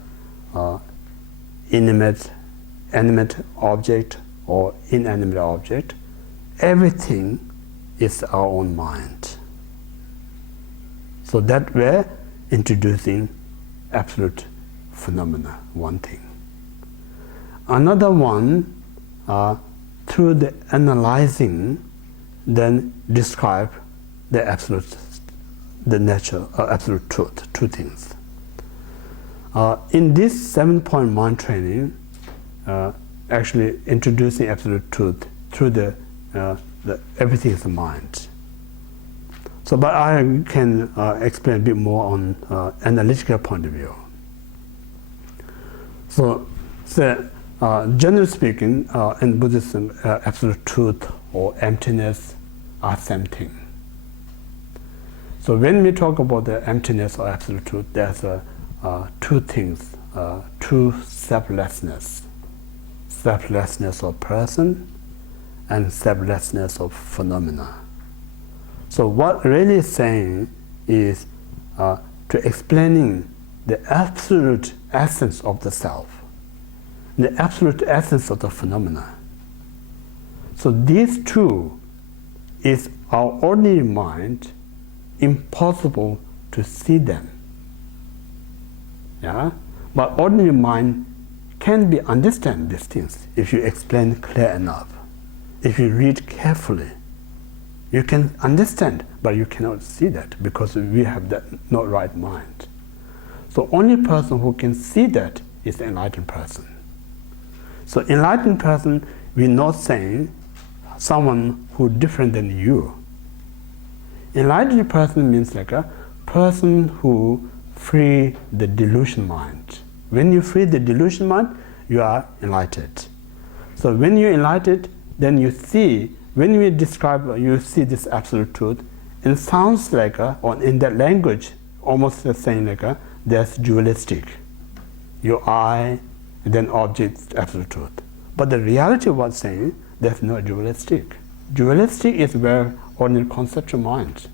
animate object or inanimate object. Everything is our own mind. So that way, introducing absolute phenomena, one thing. Another one, through the analyzing, then describe the absolute, the nature, absolute truth, 2 things. In this 7-point mind training, actually introducing absolute truth through the everything is the mind. So, but I can explain a bit more on analytical point of view. So generally speaking, in Buddhism, absolute truth or emptiness are same thing. So when we talk about the emptiness or absolute truth, there's two things, two selflessness. Selflessness of person and selflessness of phenomena. So what really is saying is to explaining the absolute essence of the self, the absolute essence of the phenomena. So these two is our ordinary mind impossible to see them. Yeah? But ordinary mind can be understand these things if you explain clear enough. If you read carefully, you can understand, but you cannot see that because we have that not right mind. So only person who can see that is the enlightened person. So enlightened person, we're not saying someone who different than you. Enlightened person means like a person who free the delusion mind. When you free the delusion mind, you are enlightened. So when you're enlightened, then you see, when we describe, you see this absolute truth, it sounds like, or in that language, almost the same like, there's dualistic. Your I, and then object, absolute truth. But the reality of what's saying, there's no dualistic. Dualistic is where ordinary conceptual mind.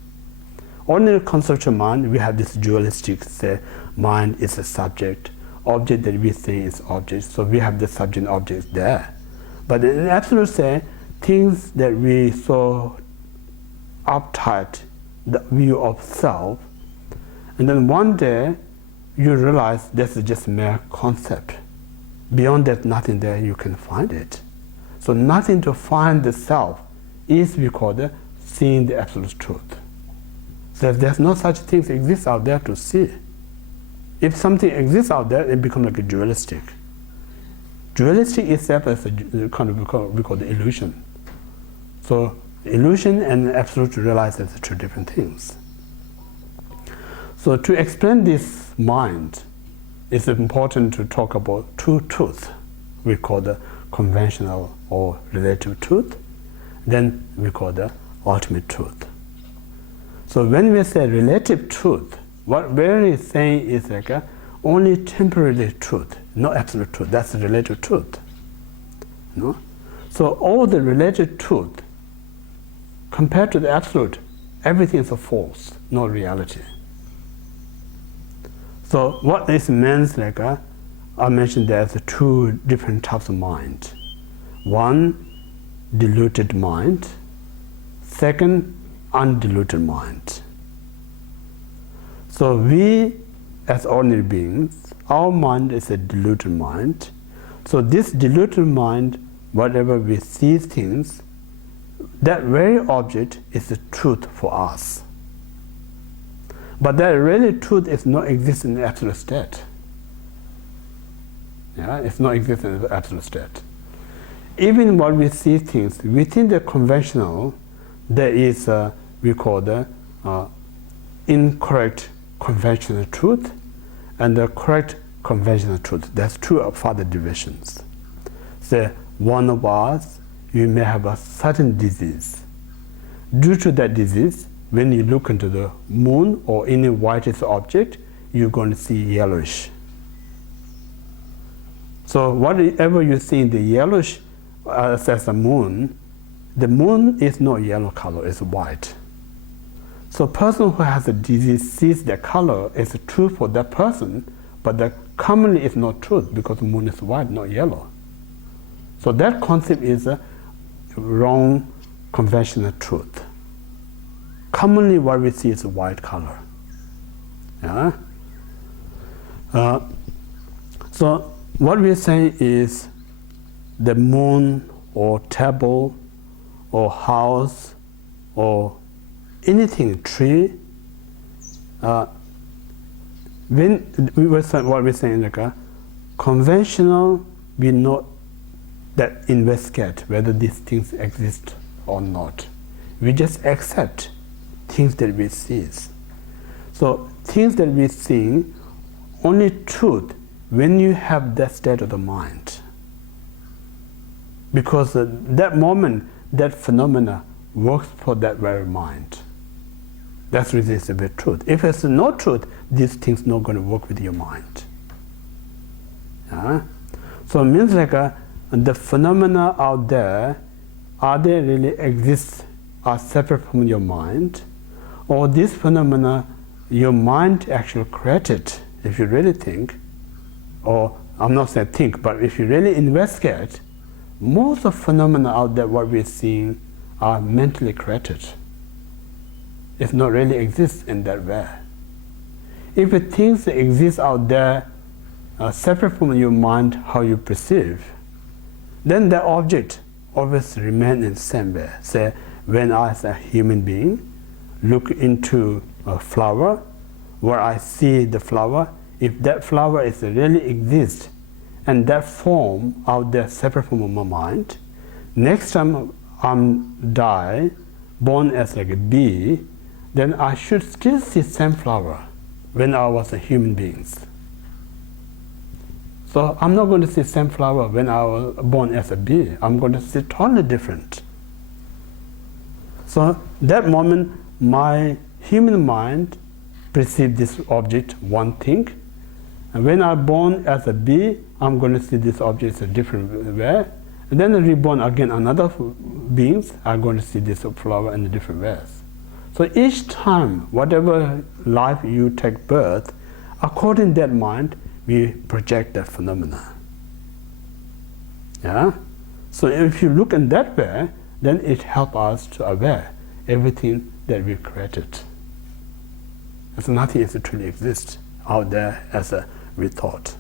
Ordinary conceptual mind, we have this dualistic, say, mind is a subject, object that we think is object, so we have the subject and object there. But in absolute say, things that we so uptight, the view of self, and then one day you realize this is just mere concept. Beyond that, nothing there, you can find it. So nothing to find the self is we call the seeing the absolute truth. So there's no such things exist out there to see. If something exists out there, it becomes like a dualistic. Dualistic itself is a kind of we call the illusion. So illusion and absolute realize as two different things. So to explain this mind, it's important to talk about two truths. We call the conventional or relative truth. Then we call the ultimate truth. So when we say relative truth, what we're saying is like only temporary truth, not absolute truth. That's the relative truth. No? So all the relative truth, compared to the absolute, everything is a false, not reality. So what this means, like I mentioned, there's two different types of mind. One, diluted mind. Second, undiluted mind. So we, as ordinary beings, our mind is a diluted mind. So this diluted mind, whatever we see things, that very object is the truth for us. But that really truth is not exist in the absolute state. Yeah, it's not exist in the absolute state. Even when we see things within the conventional, there is we call the incorrect conventional truth and the correct conventional truth. There's two further divisions. Say one of us, you may have a certain disease. Due to that disease, when you look into the moon or any whitish object, you're going to see yellowish. So whatever you see in the yellowish as the moon is not yellow color, it's white. So a person who has a disease sees the color is true for that person, but that commonly is not true because the moon is white, not yellow. So that concept is a wrong conventional truth. Commonly what we see is a white color. Yeah? So what we're saying is the moon or table or house or anything, tree, when we were saying, what we're saying, like a conventional, we not that investigate whether these things exist or not. We just accept things that we see. So things that we see, only truth when you have that state of the mind. Because that moment, that phenomena works for that very mind. That's really is the truth. If it's no truth, these things not going to work with your mind. So it means like the phenomena out there, are they really exist, are separate from your mind, or this phenomena your mind actually created, if you really think, or I'm not saying think, but if you really investigate, most of phenomena out there what we're seeing are mentally created. It not really exists in that way. If things exist out there separate from your mind, how you perceive, then the object always remains in the same way. Say, when I, as a human being, look into a flower, where I see the flower, if that flower is really exists, and that form out there separate from my mind, next time I'm born as like a bee, then I should still see same flower when I was a human being. So I'm not going to see same flower when I was born as a bee. I'm going to see totally different. So that moment, my human mind perceives this object one thing, and when I'm born as a bee, I'm going to see this object a different way. And then reborn again, another beings are going to see this flower in different ways. So each time, whatever life you take birth, according to that mind, we project that phenomena. So if you look in that way, then it helps us to aware everything that we created. There's nothing that truly exists out there as we thought.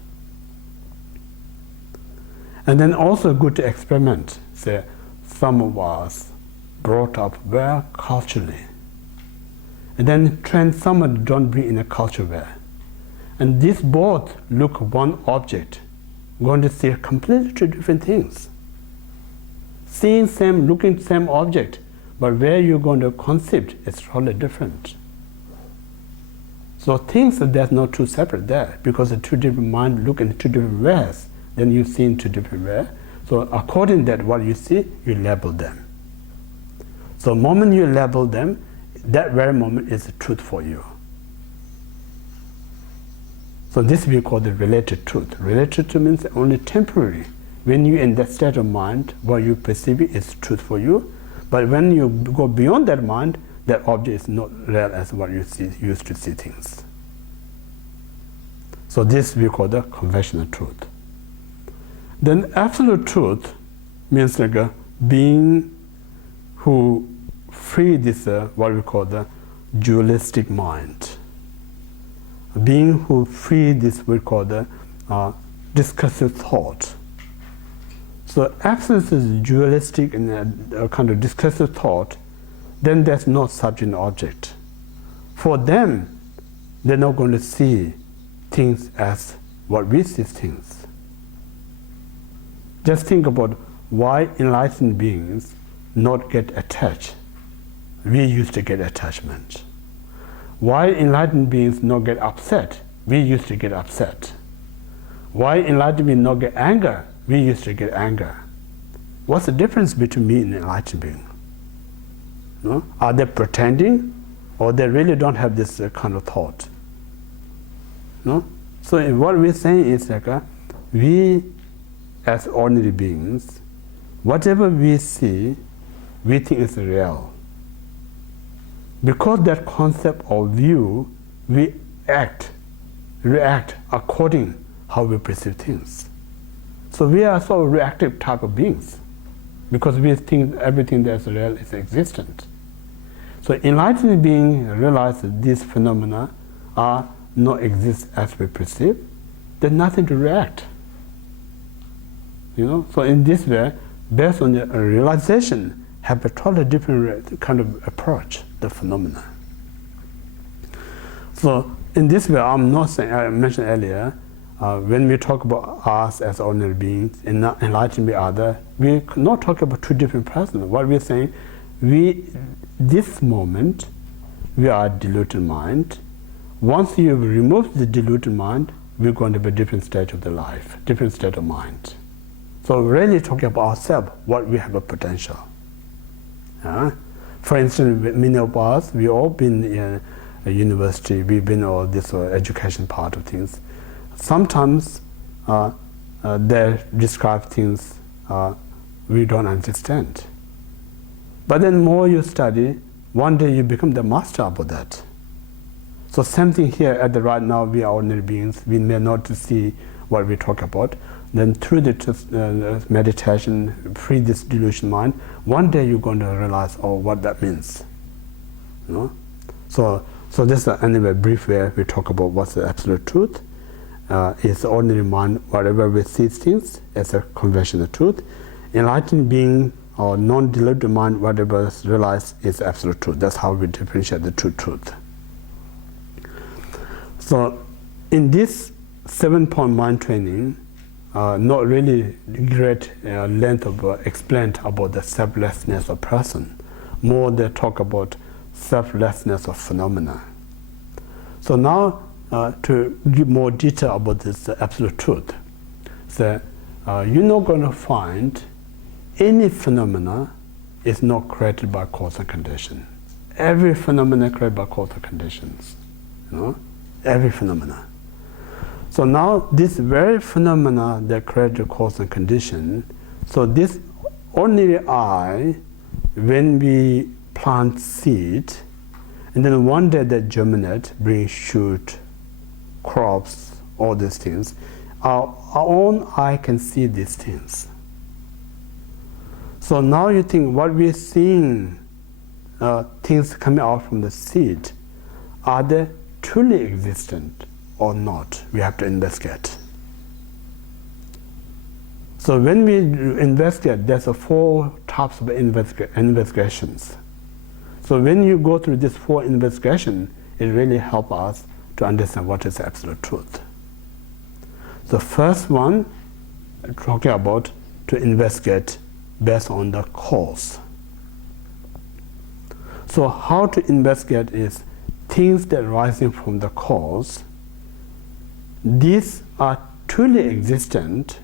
And then also good to experiment. Say, some of us brought up very culturally, and then train someone don't be in a culture way. And these both look one object, going to see completely two different things. Seeing same, looking same object, but where you're going to conceive is totally different. So things that there's no two separate there, because the two different minds look in two different ways, then you see in two different ways. So according to that, what you see, you label them. So the moment you label them, that very moment is the truth for you. So this we call the related truth. Related truth means only temporary. When you're in that state of mind, what you perceive is truth for you. But when you go beyond that mind, that object is not real as what you used to see things. So this we call the conventional truth. Then absolute truth means like a being who free this what we call the dualistic mind. A being who free this we call the discursive thought. So absence is dualistic and a kind of discursive thought, then there's no subject and object. For them, they're not going to see things as what we see things. Just think about why enlightened beings not get attached. We used to get attachment. Why enlightened beings not get upset? We used to get upset. Why enlightened beings not get anger? We used to get anger. What's the difference between me and enlightened being? No? Are they pretending, or they really don't have this kind of thought? No? So what we're saying is like we as ordinary beings, whatever we see, we think is real. Because that concept of view, we react according how we perceive things. So we are sort of reactive type of beings, because we think everything that's real is existent. So enlightened beings realize that these phenomena are not exist as we perceive. There's nothing to react. So in this way, based on the realization, have a totally different kind of approach the phenomena. So in this way, I'm not saying, I mentioned earlier, when we talk about us as ordinary beings, enlightened by others, we're not talking about two different persons. What we're saying, this moment, we are a deluded mind. Once you remove the deluded mind, we're going to be a different state of the life, different state of mind. So we're really talking about ourselves, what we have a potential. For instance, many of us, we all been in a university, we've been all this education part of things. Sometimes they describe things we don't understand. But then more you study, one day you become the master about that. So same thing here at the right now, we are ordinary beings, we may not see what we talk about. Then through the meditation, free this delusion mind, one day you're going to realize, oh, what that means. You know? So this is anyway brief way we talk about what's the absolute truth. It's the ordinary mind, whatever we see things as a conventional truth. Enlightened being or non-deluded mind, whatever is realized is absolute truth. That's how we differentiate the true truth. So in this 7-point mind training, not really great length of explained about the selflessness of person. More they talk about selflessness of phenomena. So now to give more detail about this absolute truth. So you're not going to find any phenomena is not created by cause and condition. Every phenomena created by cause and conditions. You know? Every phenomena. So now this very phenomena that create the cause and condition, so this ordinary eye, when we plant seed, and then one day they germinate, bring shoot, crops, all these things, our own eye can see these things. So now you think what we're seeing, things coming out from the seed, are they truly existent or not? We have to investigate. So when we investigate, there's 4 types of investigations. So when you go through this 4 investigations, it really helps us to understand what is absolute truth. The first one, talking about to investigate based on the cause. So how to investigate is things that are rising from the cause. These are truly existent,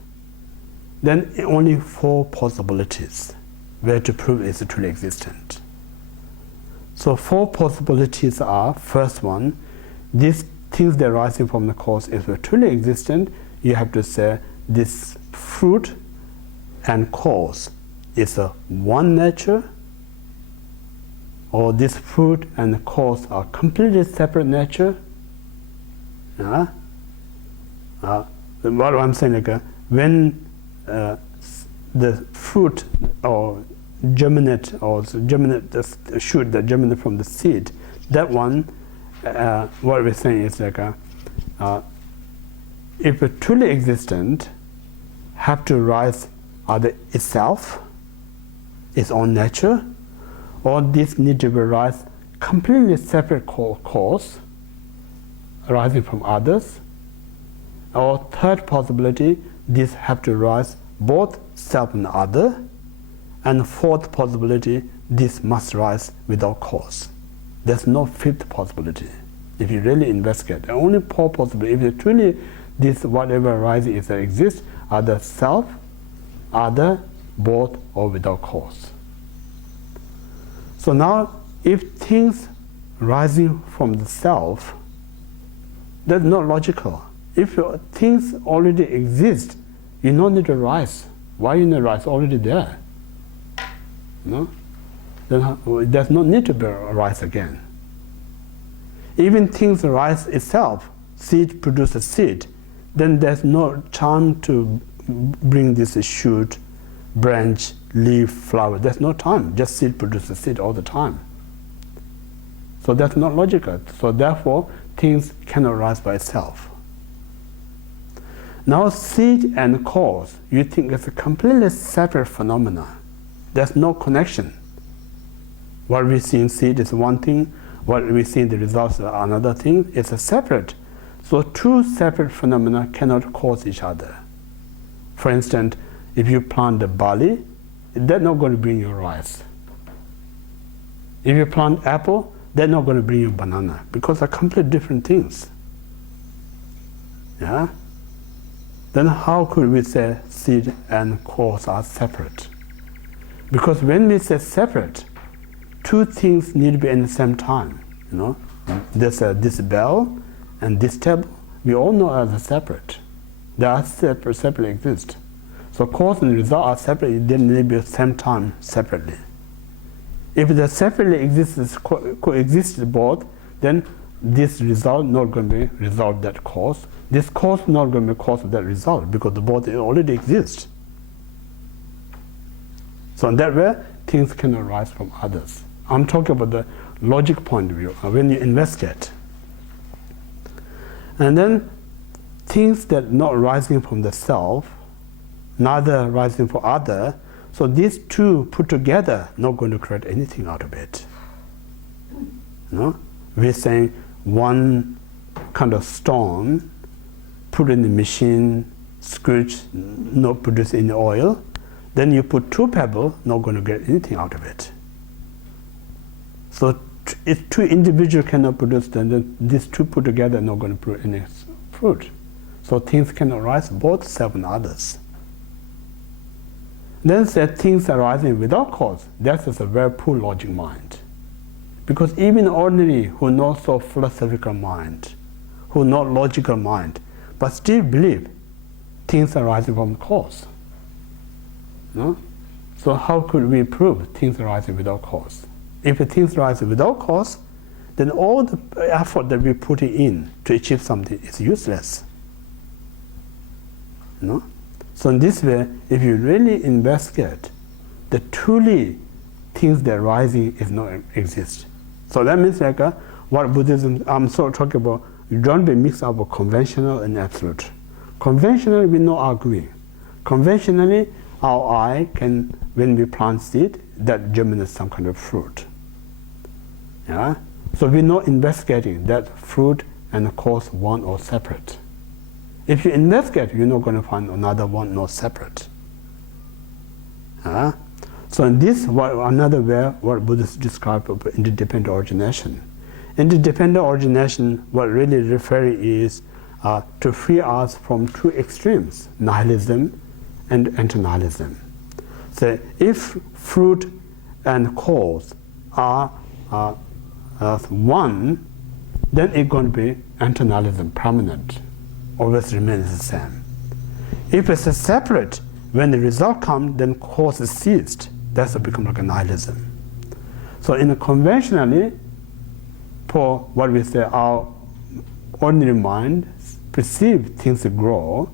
then only 4 possibilities where to prove it's truly existent. So 4 possibilities are, first one, these things that are rising from the cause is truly existent. You have to say this fruit and cause is a one nature, or this fruit and the cause are completely separate nature. What I'm saying, like, when the fruit or germinate the shoot that germinate from the seed, that one, what we're saying is like if it truly existent, have to rise either itself, its own nature, or this need to arise completely separate cause arising from others. Or third possibility, this have to rise both self and other. And fourth possibility, this must rise without cause. There's no fifth possibility. If you really investigate, only 4 possibilities. If it truly this whatever arising is that exists, either self, other, both, or without cause. So now, if things rising from the self, that's not logical. If things already exist, you don't need to rise. Why you need to rise? Already there. No? Then there's no need to rise again. Even things rise itself, seed produces seed, then there's no time to bring this shoot, branch, leaf, flower. There's no time. Just seed produces seed all the time. So that's not logical. So therefore, things cannot rise by itself. Now, seed and cause, you think it's a completely separate phenomena. There's no connection. What we see in seed is one thing. What we see in the results are another thing. It's a separate. So 2 separate phenomena cannot cause each other. For instance, if you plant the barley, that's not going to bring you rice. If you plant apple, they're not going to bring you banana, because they're completely different things. Yeah? Then how could we say seed and cause are separate? Because when we say separate, two things need to be at the same time. You know, there's this bell and this table. We all know as separate. They are separately exist. So cause and result are separate. They need to be at the same time separately. If they separately coexist both, then this result not going to be result that cause. This cause not going to be cause of that result because the both already exist. So in that way, things can arise from others. I'm talking about the logic point of view when you investigate. And then things that not rising from the self, neither rising from other. So these two put together not going to create anything out of it. You know? We're saying one kind of stone, put in the machine, squeeze, not produce any oil. Then you put two pebbles, not going to get anything out of it. So if two individuals cannot produce, then these two put together not going to produce any fruit. So things can arise both self and others. Then said things arising without cause. That is a very poor logic mind. Because even ordinary who not so philosophical mind, who not logical mind, but still believe things arising from cause. No? So how could we prove things arising without cause? If things arise without cause, then all the effort that we put in to achieve something is useless. No? So in this way, if you really investigate, the truly things that are rising is not exist. So that means like what Buddhism, I'm sort of talking about, you don't be mixed up with conventional and absolute. Conventionally, we're not arguing. Conventionally, our eye can, when we plant seed, that germinates some kind of fruit. Yeah? So we're not investigating that fruit and the cause one or separate. If you investigate, you're not going to find another one not separate. Yeah? So in this, another way, what Buddhists describe of interdependent origination. Interdependent origination, what really referring is to free us from two extremes, nihilism and anti-nihilism. So if fruit and cause are one, then it's going to be anti-nihilism permanent, always remains the same. If it's a separate, when the result comes, then cause is ceased. That's become like a nihilism. So in a conventionally, for what we say, our ordinary mind perceive things grow,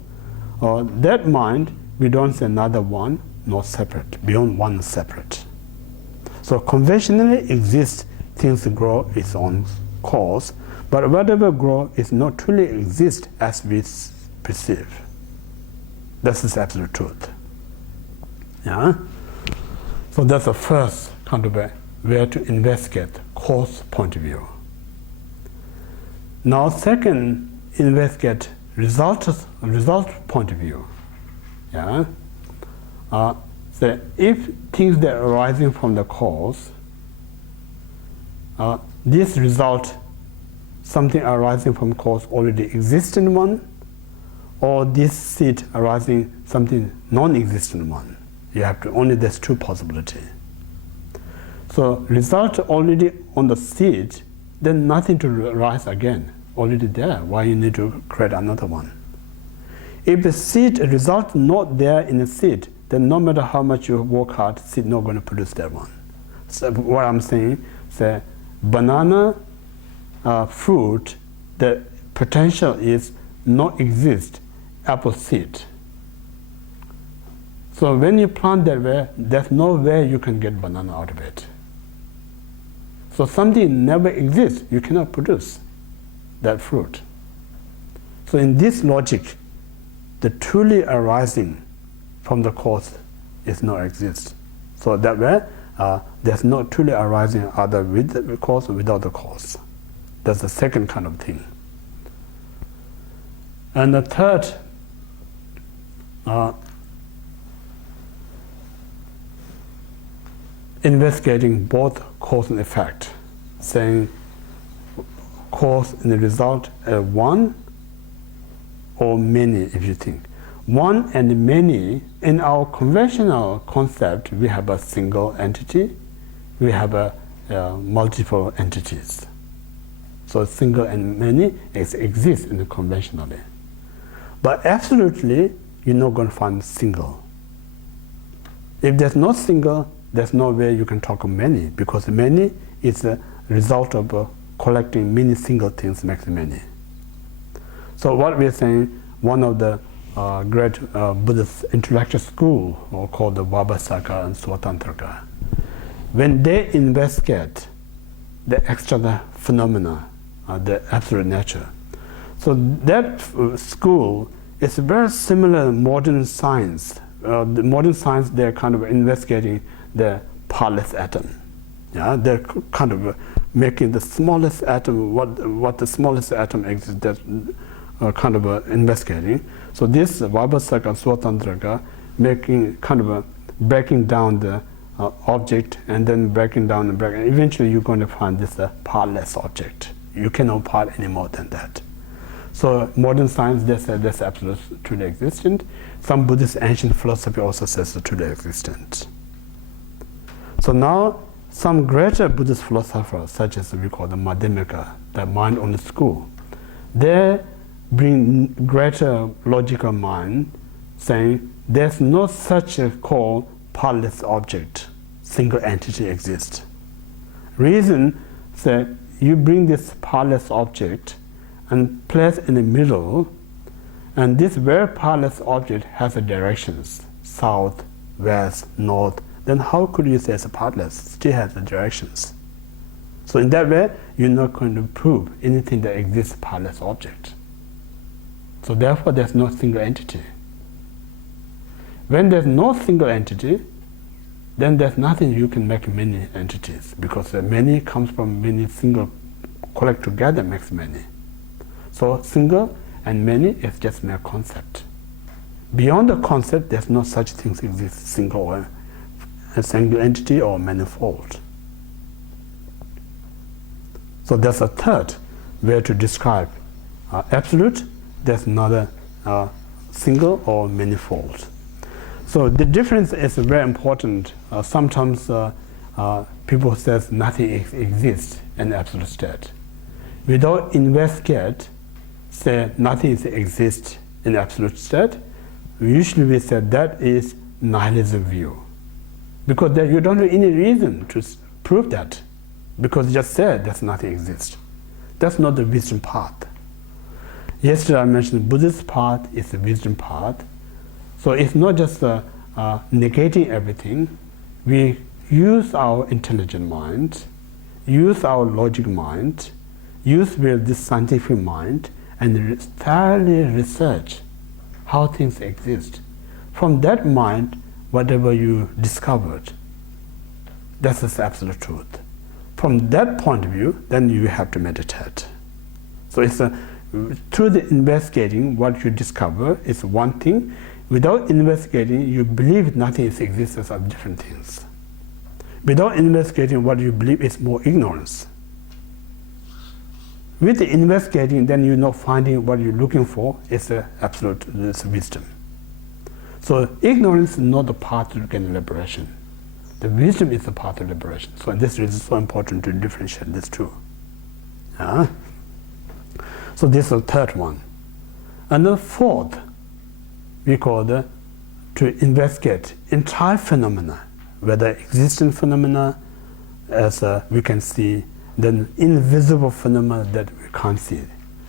or that mind, we don't say another one, not separate, beyond one separate. So conventionally exists things grow its own cause, but whatever grow is not truly exist as we perceive. This is absolute truth. Yeah? So that's the first kind of way to investigate cause point of view. Now second, investigate result point of view. Yeah? So if things that are arising from the cause, this result, something arising from cause already existent one, or this seed arising something non-existent one. You have to only, there's two possibilities. So result already on the seed, then nothing to rise again, already there. Why you need to create another one? If the seed result not there in the seed, then no matter how much you work hard, seed not going to produce that one. So what I'm saying, say banana fruit, the potential is not exist apple seed. So when you plant that way, there's no way you can get banana out of it. So something never exists, you cannot produce that fruit. So in this logic, the truly arising from the cause is not exist. So that way, there's no truly arising either with the cause or without the cause. That's the second kind of thing. And the third, investigating both cause and effect, saying cause and the result one or many, if you think. One and many, in our conventional concept, we have a single entity, we have a multiple entities. So single and many exist in the conventionally. But absolutely, you're not going to find single. If there's no single, there's no way you can talk of many, because many is a result of collecting many single things makes many. So what we're saying, one of the great Buddhist intellectual school called the Vabhasaka and Swatantraka, when they investigate the external phenomena, the absolute nature. So that school is very similar to modern science. The modern science, they're kind of investigating the partless atom. Yeah, they're kind of making the smallest atom, what the smallest atom exists, that kind of investigating. So this Vabhasaka and Swatantraka making kind of breaking down the object and then breaking down and breaking. Eventually, you're going to find this partless object. You cannot part any more than that. So modern science, they say that's absolutely truly existent. Some Buddhist ancient philosophy also says it's truly existent. So now, some greater Buddhist philosophers, such as we call the Madhyamika, the mind-only school, they bring greater logical mind, saying there's no such a called partless object, single entity exists. Reason that you bring this partless object and place in the middle, and this very partless object has a directions, south, west, north, then how could you say it's a partless? It still has the directions. So in that way, you're not going to prove anything that exists partless object. So therefore, there's no single entity. When there's no single entity, then there's nothing you can make many entities, because many comes from many single collect together makes many. So single and many is just mere concept. Beyond the concept, there's no such things exist, single or a single entity or manifold. So there's a third way to describe absolute. There's another single or manifold. So the difference is very important. Sometimes people says nothing exists in absolute state. Without investigate, say nothing exists in absolute state, usually we say that is nihilism view. Because you don't have any reason to prove that. Because you just said that nothing exists. That's not the wisdom path. Yesterday I mentioned the Buddhist path is the wisdom path. So it's not just negating everything. We use our intelligent mind, use our logic mind, use this scientific mind, and thoroughly research how things exist. From that mind, whatever you discovered, that's the absolute truth. From that point of view, then you have to meditate. So it's through the investigating what you discover is one thing. Without investigating, you believe nothing exists as of different things. Without investigating, what you believe is more ignorance. With the investigating, then you're not finding what you're looking for is the absolute wisdom. So ignorance is not the path to gain liberation. The wisdom is the path to liberation. So this is so important to differentiate these two. So this is the third one. And the fourth, we call to investigate entire phenomena, whether existent phenomena, as we can see, then invisible phenomena that we can't see.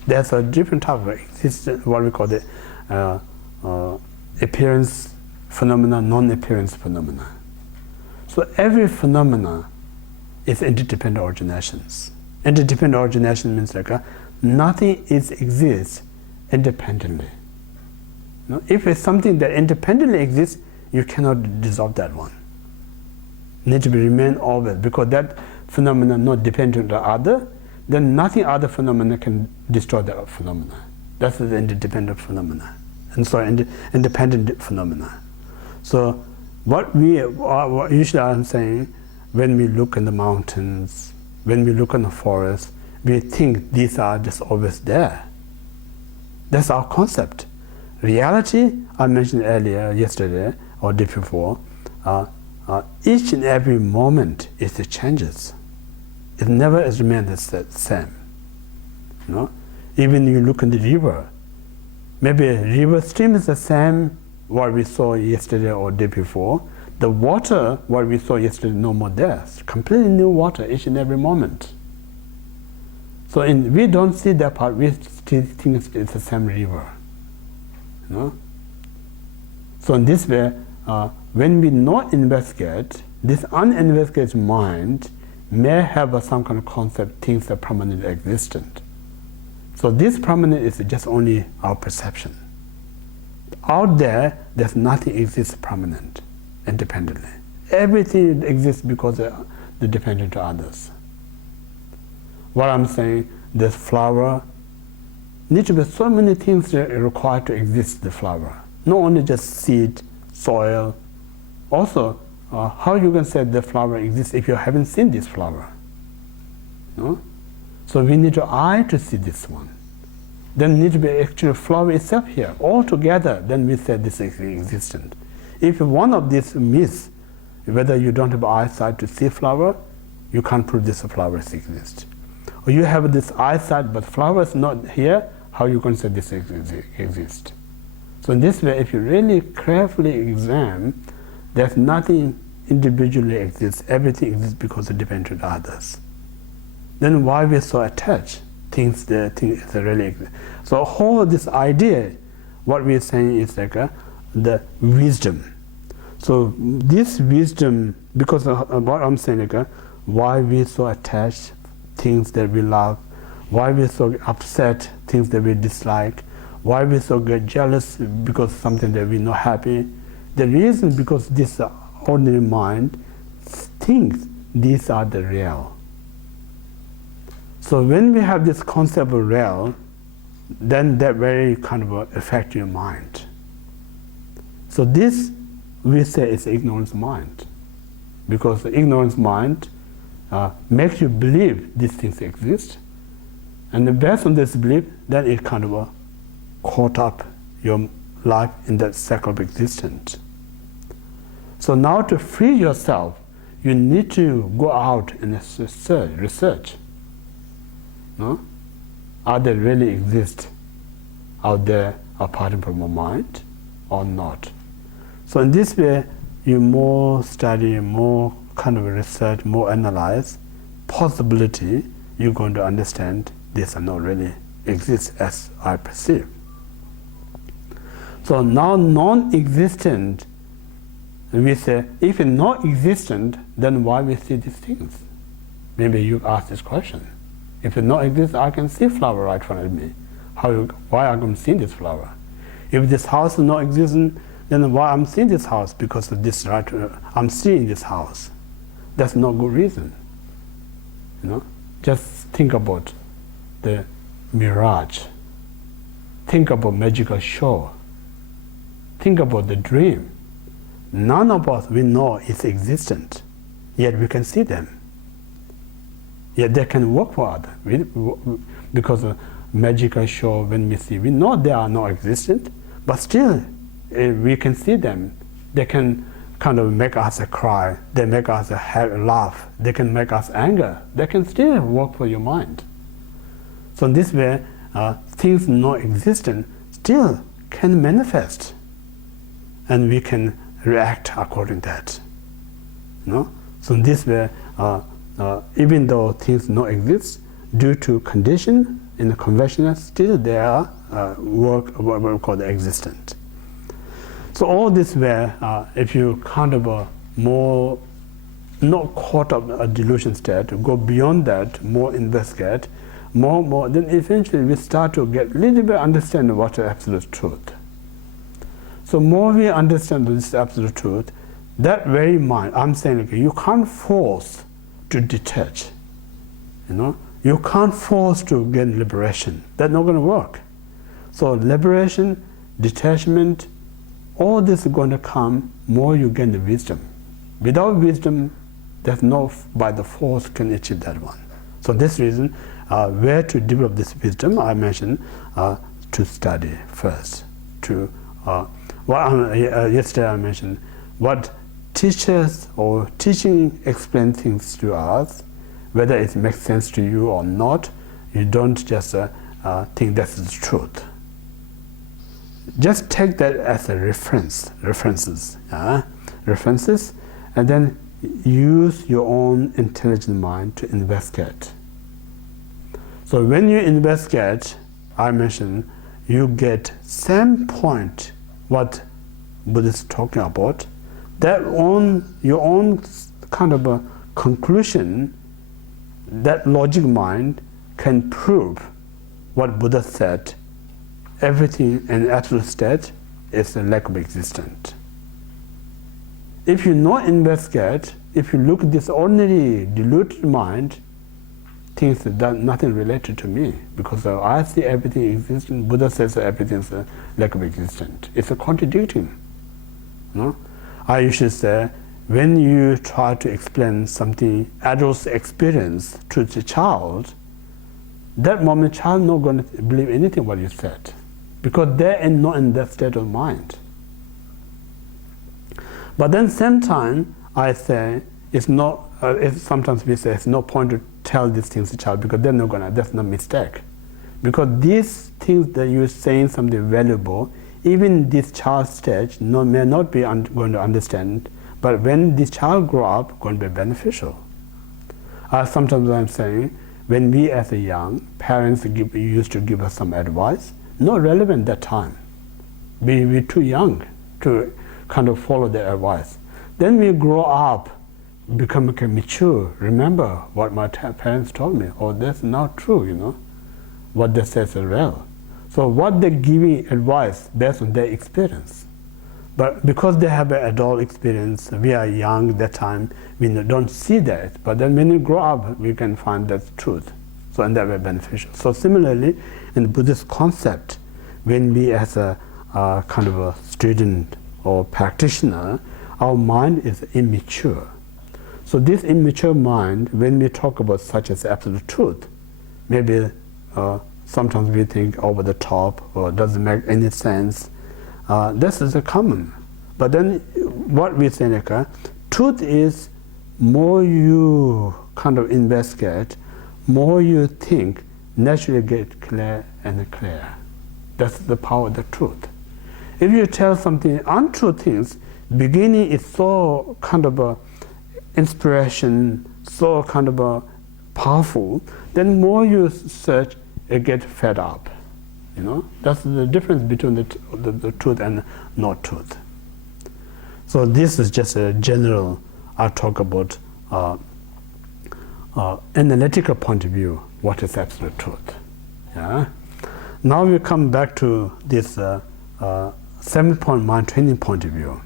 There's a different type of existence, what we call the appearance phenomena, non-appearance phenomena. So every phenomena is interdependent originations. Interdependent origination means like nothing exists independently. No? If it's something that independently exists, you cannot dissolve that one. It needs to remain always, because that phenomena not dependent on the other, then nothing other phenomena can destroy that phenomena. That's the interdependent phenomena. And so independent phenomena. So what we usually I'm saying, when we look in the mountains, when we look in the forest, we think these are just always there. That's our concept. Reality, I mentioned earlier, yesterday or day before, each and every moment it changes. it never remains the same. Even you look in the river, maybe river stream is the same what we saw yesterday or day before. The water what we saw yesterday no more there. It's completely new water each and every moment. So we don't see that part. We still think it's the same river. So in this way, when we not investigate, this uninvestigated mind may have some kind of concept, things that permanently existent. So this permanent is just only our perception. Out there, there's nothing exists permanent, independently. Everything exists because they're dependent to others. What I'm saying, this flower, need to be so many things required to exist the flower. Not only just seed, soil. Also, how you can say the flower exists if you haven't seen this flower? So we need to eye to see this one. Then need to be actually flower itself here. All together, then we say this is existent. If one of these miss, whether you don't have eyesight to see flower, you can't prove this flower exists. Or you have this eyesight, but flower is not here, how you can say this exists? So in this way, if you really carefully examine, there's nothing individually exists. Everything exists because it depends on others. Then why we're so attached? Things really exist. So whole this idea, what we're saying is like the wisdom. So this wisdom, because of what I'm saying, like, why we're so attached, things that we love, why we're so upset, things that we dislike, why we so get jealous because something that we're not happy. The reason because this ordinary mind thinks these are the real. So when we have this concept of real, then that very kind of affect your mind. So this we say is ignorance mind, because the ignorance mind makes you believe these things exist, and based on this belief, then it kind of caught up your life in that cycle of existence. So now to free yourself, you need to go out and research. Are they really exist out there apart from your mind or not? So in this way, you more study, more kind of research, more analyze, possibility, you're going to understand this are not really exist as I perceive. So now non-existent, we say, if it's not existent, then why we see these things? Maybe you ask this question. If it not exist, I can see flower right in front of me. Why I'm going to see this flower? If this house is not existent, then why I'm seeing this house? Because of this, right? I'm seeing this house. That's no good reason. Just think about the mirage. Think about magical show. Think about the dream. None of us we know it's existent, yet we can see them. Yet they can work for others. Because of magical show, when we see, we know they are not existent, but still we can see them. They can kind of make us cry. They make us laugh. They can make us anger. They can still work for your mind. So in this way, things not existent still can manifest, and we can react according to that. So in this way, even though things not exist, due to condition in the conventional, still they are what we call the existent. So all this way, if you kind of more not caught up in a delusion state, go beyond that, more investigate, more, then eventually we start to get a little bit understand what is absolute truth. So more we understand this absolute truth, that very mind, I'm saying, okay, you can't force to detach. You can't force to get liberation. That's not going to work. So liberation, detachment, all this is going to come more you gain the wisdom. Without wisdom, there's no by the force can achieve that one. So this reason, where to develop this wisdom, I mentioned to study first. Yesterday I mentioned what teachers or teaching explain things to us, whether it makes sense to you or not, you don't just think that's the truth. Just take that as a references, and then use your own intelligent mind to investigate. So when you investigate, I mentioned, you get same point what Buddha is talking about, your own kind of a conclusion, that logic mind can prove what Buddha said, everything in absolute state is a lack of existence. If you not investigate, if you look at this ordinary deluded mind, thinks that nothing related to me, because I see everything existing, Buddha says everything is a lack of existence. It's a contradicting. No? I usually say, when you try to explain something adult's experience to the child, that moment child not going to believe anything what you said, because they're not in that state of mind. But then same time, I say it's not. Sometimes we say it's no point to tell these things to child, because they're not gonna. That's no mistake, because these things that you're saying something valuable, even this child stage may not be going to understand, but when this child grow up, going to be beneficial. Sometimes I'm saying, when we as a young parents used to give us some advice, not relevant that time. We're too young to kind of follow their advice. Then we grow up, become mature, remember what my parents told me, oh, that's not true, what they say is real. So what they're giving advice based on their experience. But because they have an adult experience, we are young that time, we don't see that. But then when we grow up, we can find that truth. So and that way beneficial. So similarly, in the Buddhist concept, when we as a kind of a student or practitioner, our mind is immature. So this immature mind, when we talk about such as absolute truth, maybe sometimes we think over the top or doesn't make any sense. This is a common. But then what we say, truth is, more you kind of investigate, more you think, naturally get clear and clear. That's the power of the truth. If you tell something untrue things, beginning is so kind of a inspiration, so kind of a powerful, then more you search, you get fed up. That's the difference between the truth and not truth. So this is just a general, I talk about analytical point of view, what is absolute truth. Yeah. Now we come back to this 7-point mind training point of view.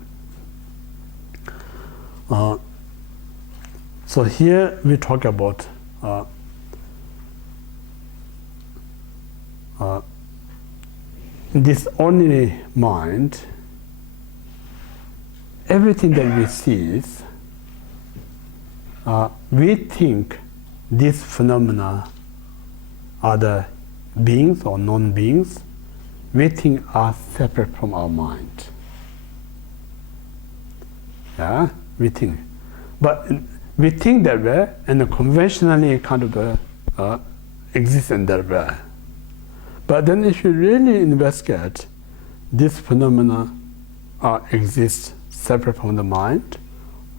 So here we talk about this ordinary mind. Everything that we see, we think these phenomena are the beings or non-beings, we think are separate from our mind. Yeah, we think. But we think that way, and conventionally kind of exists in that way. But then if you really investigate, these phenomena exist separate from the mind,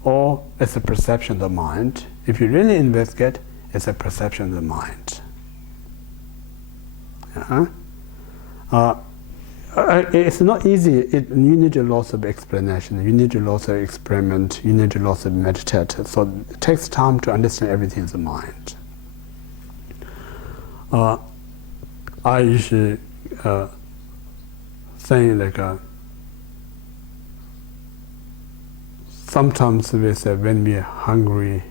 or it's a perception of the mind. If you really investigate, it's a perception of the mind. It's not easy. You need a lot of explanation. You need a lot of experiment. You need a lot of meditate. So it takes time to understand everything in the mind. I usually say sometimes we say when we are hungry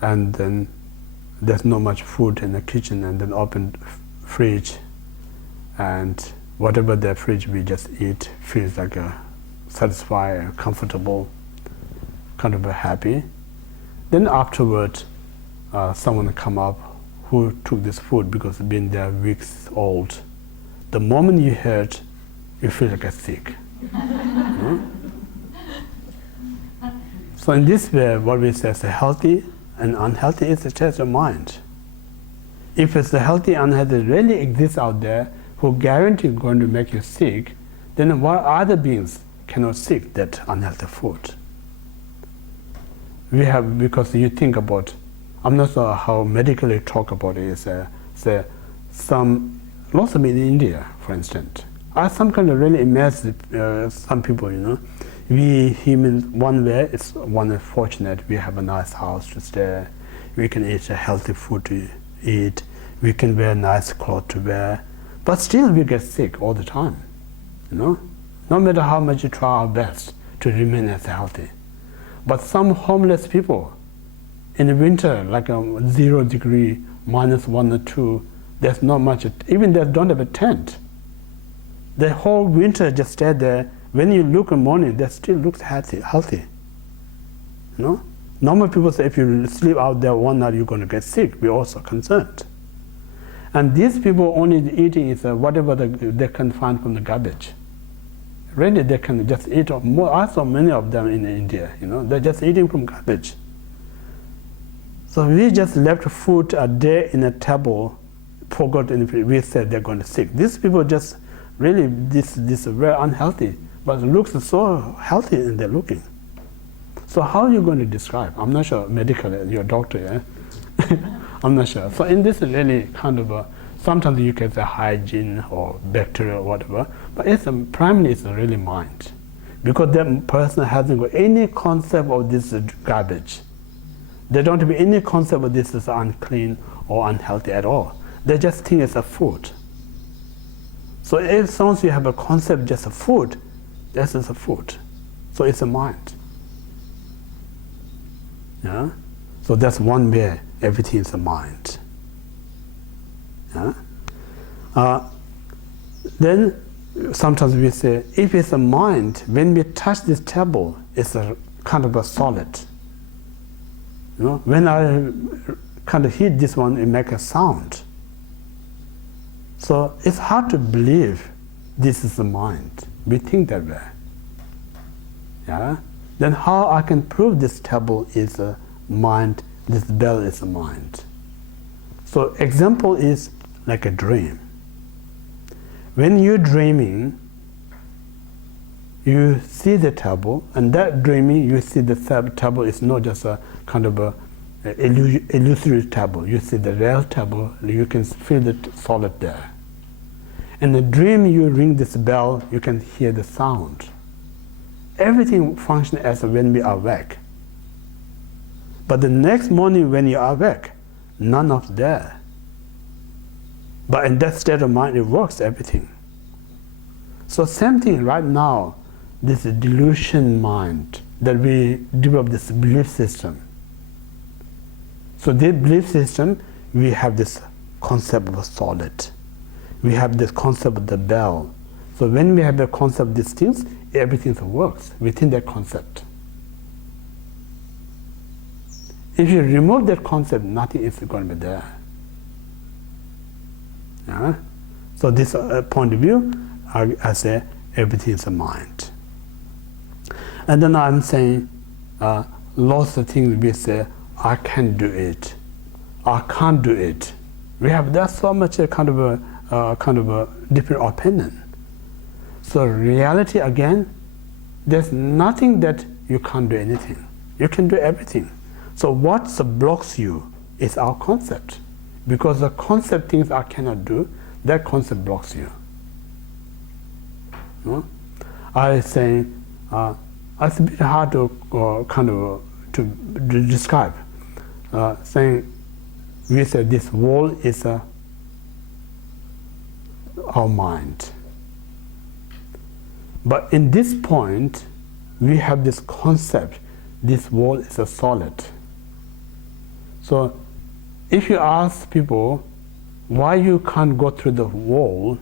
and then there's not much food in the kitchen, and then open fridge, and whatever the fridge we just eat feels like satisfied, comfortable, kind of happy. Then afterward, someone come up who took this food because it's been there weeks old. The moment you heard, you feel like sick. So in this way, what we say is healthy and unhealthy is just your mind. If it's the healthy and unhealthy really exists out there who guarantee going to make you sick, then why other beings cannot seek that unhealthy food? We have, because you think about, I'm not sure how medically talk about it, is lots of in India, for instance, are some kind of really immersive, some people, we humans, one way, it's one fortunate, we have a nice house to stay, we can eat a healthy food to eat, we can wear nice clothes to wear, but still we get sick all the time, no matter how much you try our best to remain as healthy. But some homeless people, in the winter, like 0 degree, -1 or 2, there's not much, even they don't have a tent. The whole winter just stay there. When you look in the morning, they still look healthy. Normal people say if you sleep out there one night, you're going to get sick. We're also concerned. And these people only eating is whatever they can find from the garbage. Really, they can just eat more. I saw many of them in India, they're just eating from garbage. So we just left food a day in a table, forgot, we said they're going to sick. These people just really, this is very unhealthy, but it looks so healthy and they're looking. So how are you going to describe? I'm not sure medically, you're a doctor, yeah? I'm not sure. So in this really kind of sometimes you can say hygiene or bacteria or whatever, but primarily it's really mind. Because that person hasn't got any concept of this garbage. They don't have any concept of this is unclean or unhealthy at all. They just think it's a food. So as long as you have a concept just a food, this is a food. So it's a mind. Yeah? So that's one way, everything is a mind. Yeah? Then sometimes we say, if it's a mind, when we touch this table, it's a kind of a solid. When I kind of hit this one, it makes a sound. So it's hard to believe this is the mind. We think that way. Yeah? Then how I can prove this table is a mind, this bell is a mind? So example is like a dream. When you're dreaming, you see the table, and that dreaming, you see the table is not just a kind of a illusory table. You see the real table, you can feel the solid there. In the dream, you ring this bell, you can hear the sound. Everything functions as when we are awake. But the next morning when you are awake, none of that. But in that state of mind, it works, everything. So same thing right now, this delusion mind, that we develop this belief system. So this belief system, we have this concept of a solid. We have this concept of the bell. So when we have the concept of these things, everything works within that concept. If you remove that concept, nothing is going to be there. Yeah? So this point of view, I say everything is a mind. And then I'm saying lots of things we say, I can't do it, I can't do it. We have that so much kind of a different opinion. So reality again, there's nothing that you can't do anything. You can do everything. So what blocks you is our concept. Because the concept things I cannot do, that concept blocks you. No? I say it's a bit hard to to describe. Saying we say this wall is our mind. But in this point, we have this concept, this wall is a solid. So if you ask people why you can't go through the wall,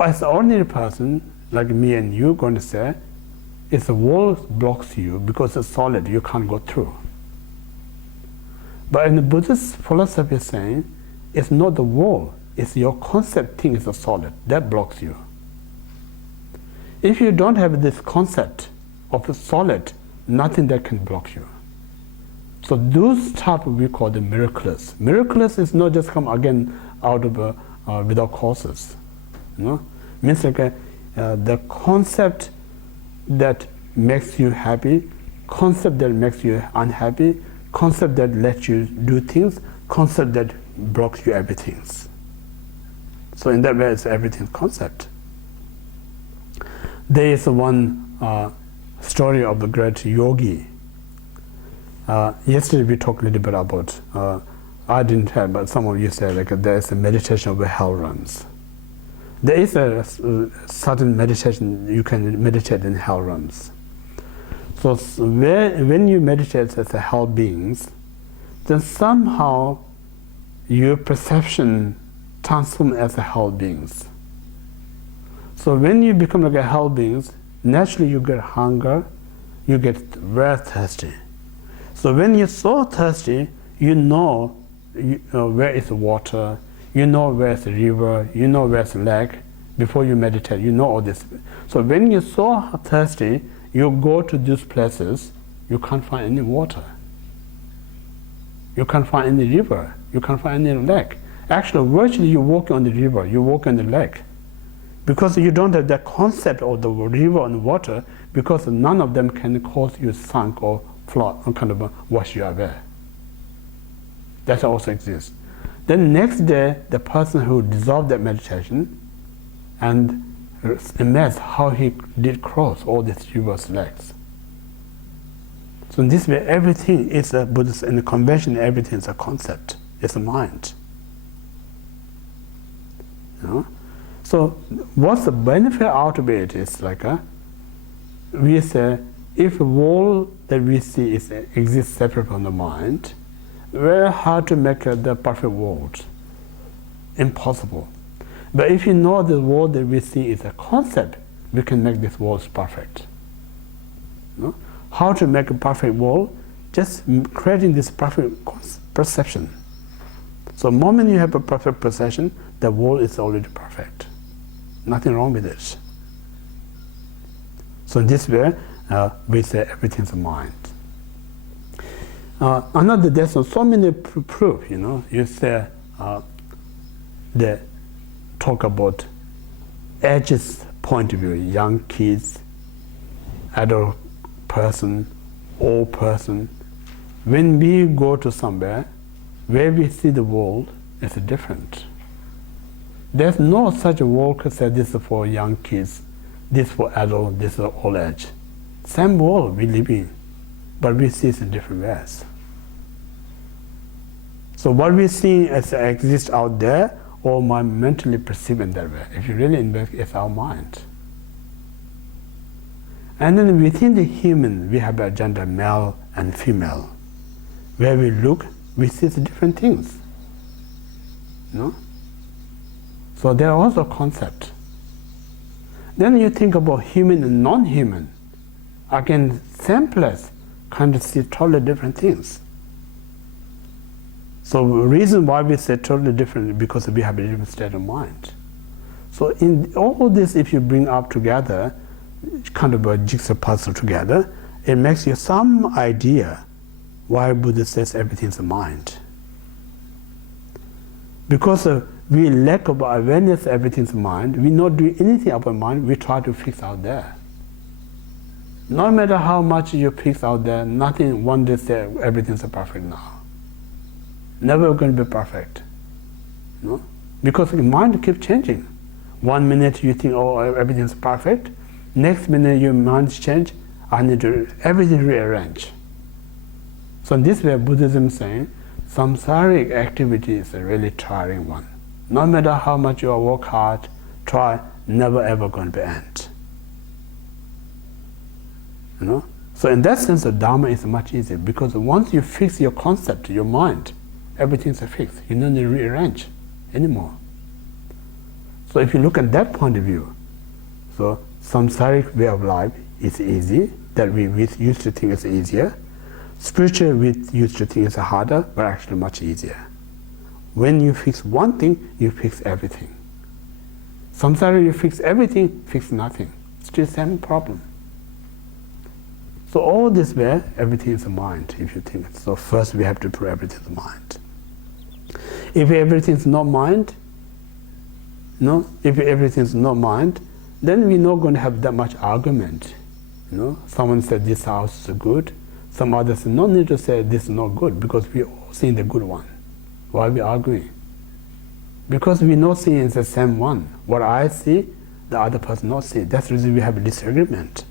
as an ordinary person like me and you going to say, it's the wall blocks you because it's solid, you can't go through. But in the Buddhist philosophy saying, it's not the wall, it's your concept thing is a solid, that blocks you. If you don't have this concept of a solid, nothing that can block you. So those type we call the miraculous. Miraculous is not just come again out of without causes. Means like the concept that makes you happy, concept that makes you unhappy, concept that lets you do things, concept that blocks you everything. So in that way, it's everything concept. There is one story of the great yogi. Yesterday we talked a little bit about, I didn't have, but some of you said like there is a meditation of the hell realms. There is a certain meditation, you can meditate in hell realms. So when you meditate as a hell beings, then somehow your perception transforms as a hell beings. So when you become like a hell beings, naturally you get hunger, you get very thirsty. So when you're so thirsty, you know where is the water, you know where is the river, you know where is the lake. Before you meditate, you know all this. So when you're so thirsty, you go to these places, you can't find any water. You can't find any river, you can't find any lake. Actually, virtually you walk on the river, you walk on the lake. Because you don't have that concept of the river and water, because none of them can cause you sunk or float or kind of wash you away. That also exists. Then next day, the person who dissolved that meditation and amazed how he did cross all these rivers, lakes. So in this way, everything is a Buddhist, in the convention, everything is a concept, it's a mind. So what's the benefit out of it is like we say, if the world that we see exists separate from the mind, very hard to make the perfect world. Impossible. But if you know the world that we see is a concept, we can make this world perfect. How to make a perfect world? Just creating this perfect perception. So the moment you have a perfect perception, the world is already perfect. Nothing wrong with it. So in this way, we say everything's a mind. Another, there's so many proof, you say they talk about ages point of view, young kids, adult person, old person. When we go to somewhere, where we see the world is different. There's no such a world that says this is for young kids, this is for adult, this is old age. Same world we live in, but we see it in different ways. So what we see as exists out there, or my mentally perceived in that way. If you really investigate, it's our mind. And then within the human, we have a gender, male and female. Where we look, we see the different things. So there are also concepts. Then you think about human and non-human. Again, same place, kind of see totally different things. So the reason why we say totally different is because we have a different state of mind. So in all this, if you bring up together, kind of a jigsaw puzzle together, it makes you some idea why Buddha says everything's a mind. Because we lack of awareness everything's a mind, we not do anything about mind, we try to fix out there. No matter how much you fix out there, nothing one day say everything's perfect now. Never going to be perfect. Because the mind keeps changing. 1 minute you think, oh, everything's perfect. Next minute your mind change, I need to everything rearrange. So in this way, Buddhism is saying, samsaric activity is a really tiring one. No matter how much you work hard, try, never ever going to end. So in that sense, the Dharma is much easier, because once you fix your concept, your mind, everything's fixed. You don't need to rearrange anymore. So if you look at that point of view, so samsaric way of life is easy, that we used to think is easier. Spiritual we used to think is harder, but actually much easier. When you fix one thing, you fix everything. Samsara, you fix everything, fix nothing. Still the same problem. So all this way, everything is a mind, if you think. So first we have to prove everything is a mind. If everything is not mind, if everything is not mind, then we're not going to have that much argument. Someone said this house is good, some others no need to say this is not good, because we all see the good one. Why are we arguing? Because we not seeing the same one. What I see, the other person not see. That's the reason we have a disagreement.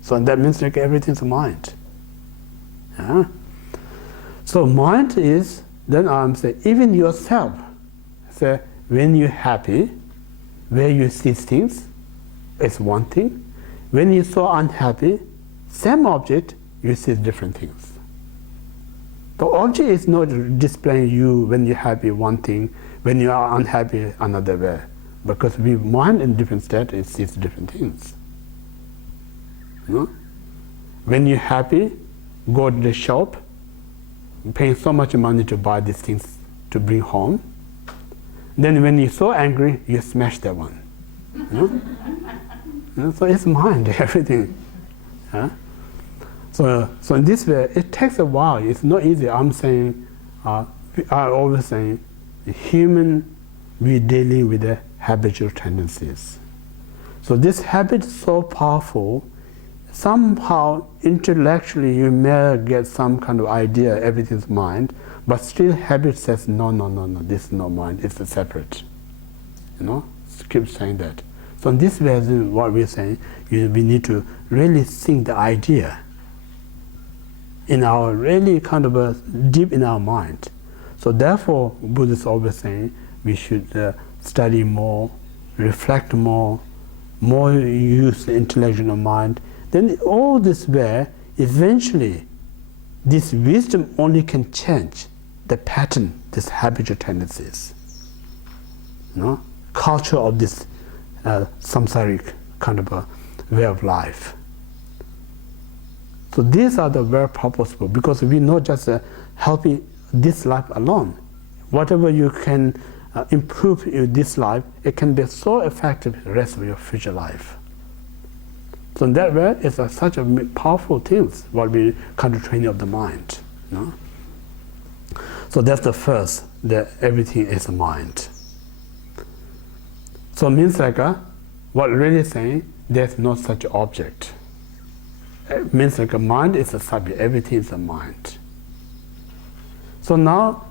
So that means like everything's mind. Yeah? So mind is, then I'm saying, even yourself, say, when you're happy, where you see things, it's one thing. When you're so unhappy, same object, you see different things. The object is not displaying you when you're happy one thing, when you are unhappy another way. Because we mind in different state, it sees different things. When you're happy, go to the shop, paying so much money to buy these things to bring home. Then when you're so angry, you smash that one. So it's mind, everything. So in this way, it takes a while. It's not easy. I'm saying, I always saying, human, we're dealing with the habitual tendencies. So this habit is so powerful. Somehow, intellectually, you may get some kind of idea, everything's mind, but still habit says, no, this is not mind, it's a separate. Keep saying that. So in this way, what we're saying, we need to really think the idea in our really kind of deep in our mind. So therefore, Buddhists always saying we should study more, reflect more use the intellectual mind. Then all this way, eventually, this wisdom only can change the pattern, this habitual tendencies. Culture of this samsaric kind of a way of life. So these are the very purposeful, because we're not just helping this life alone. Whatever you can improve in this life, it can be so effective the rest of your future life. So in that way, it's such a powerful thing, what we kind of training of the mind. So that's the first, that everything is a mind. So it means like, what really saying, there's no such object. It means like a mind is a subject, everything is a mind. So now,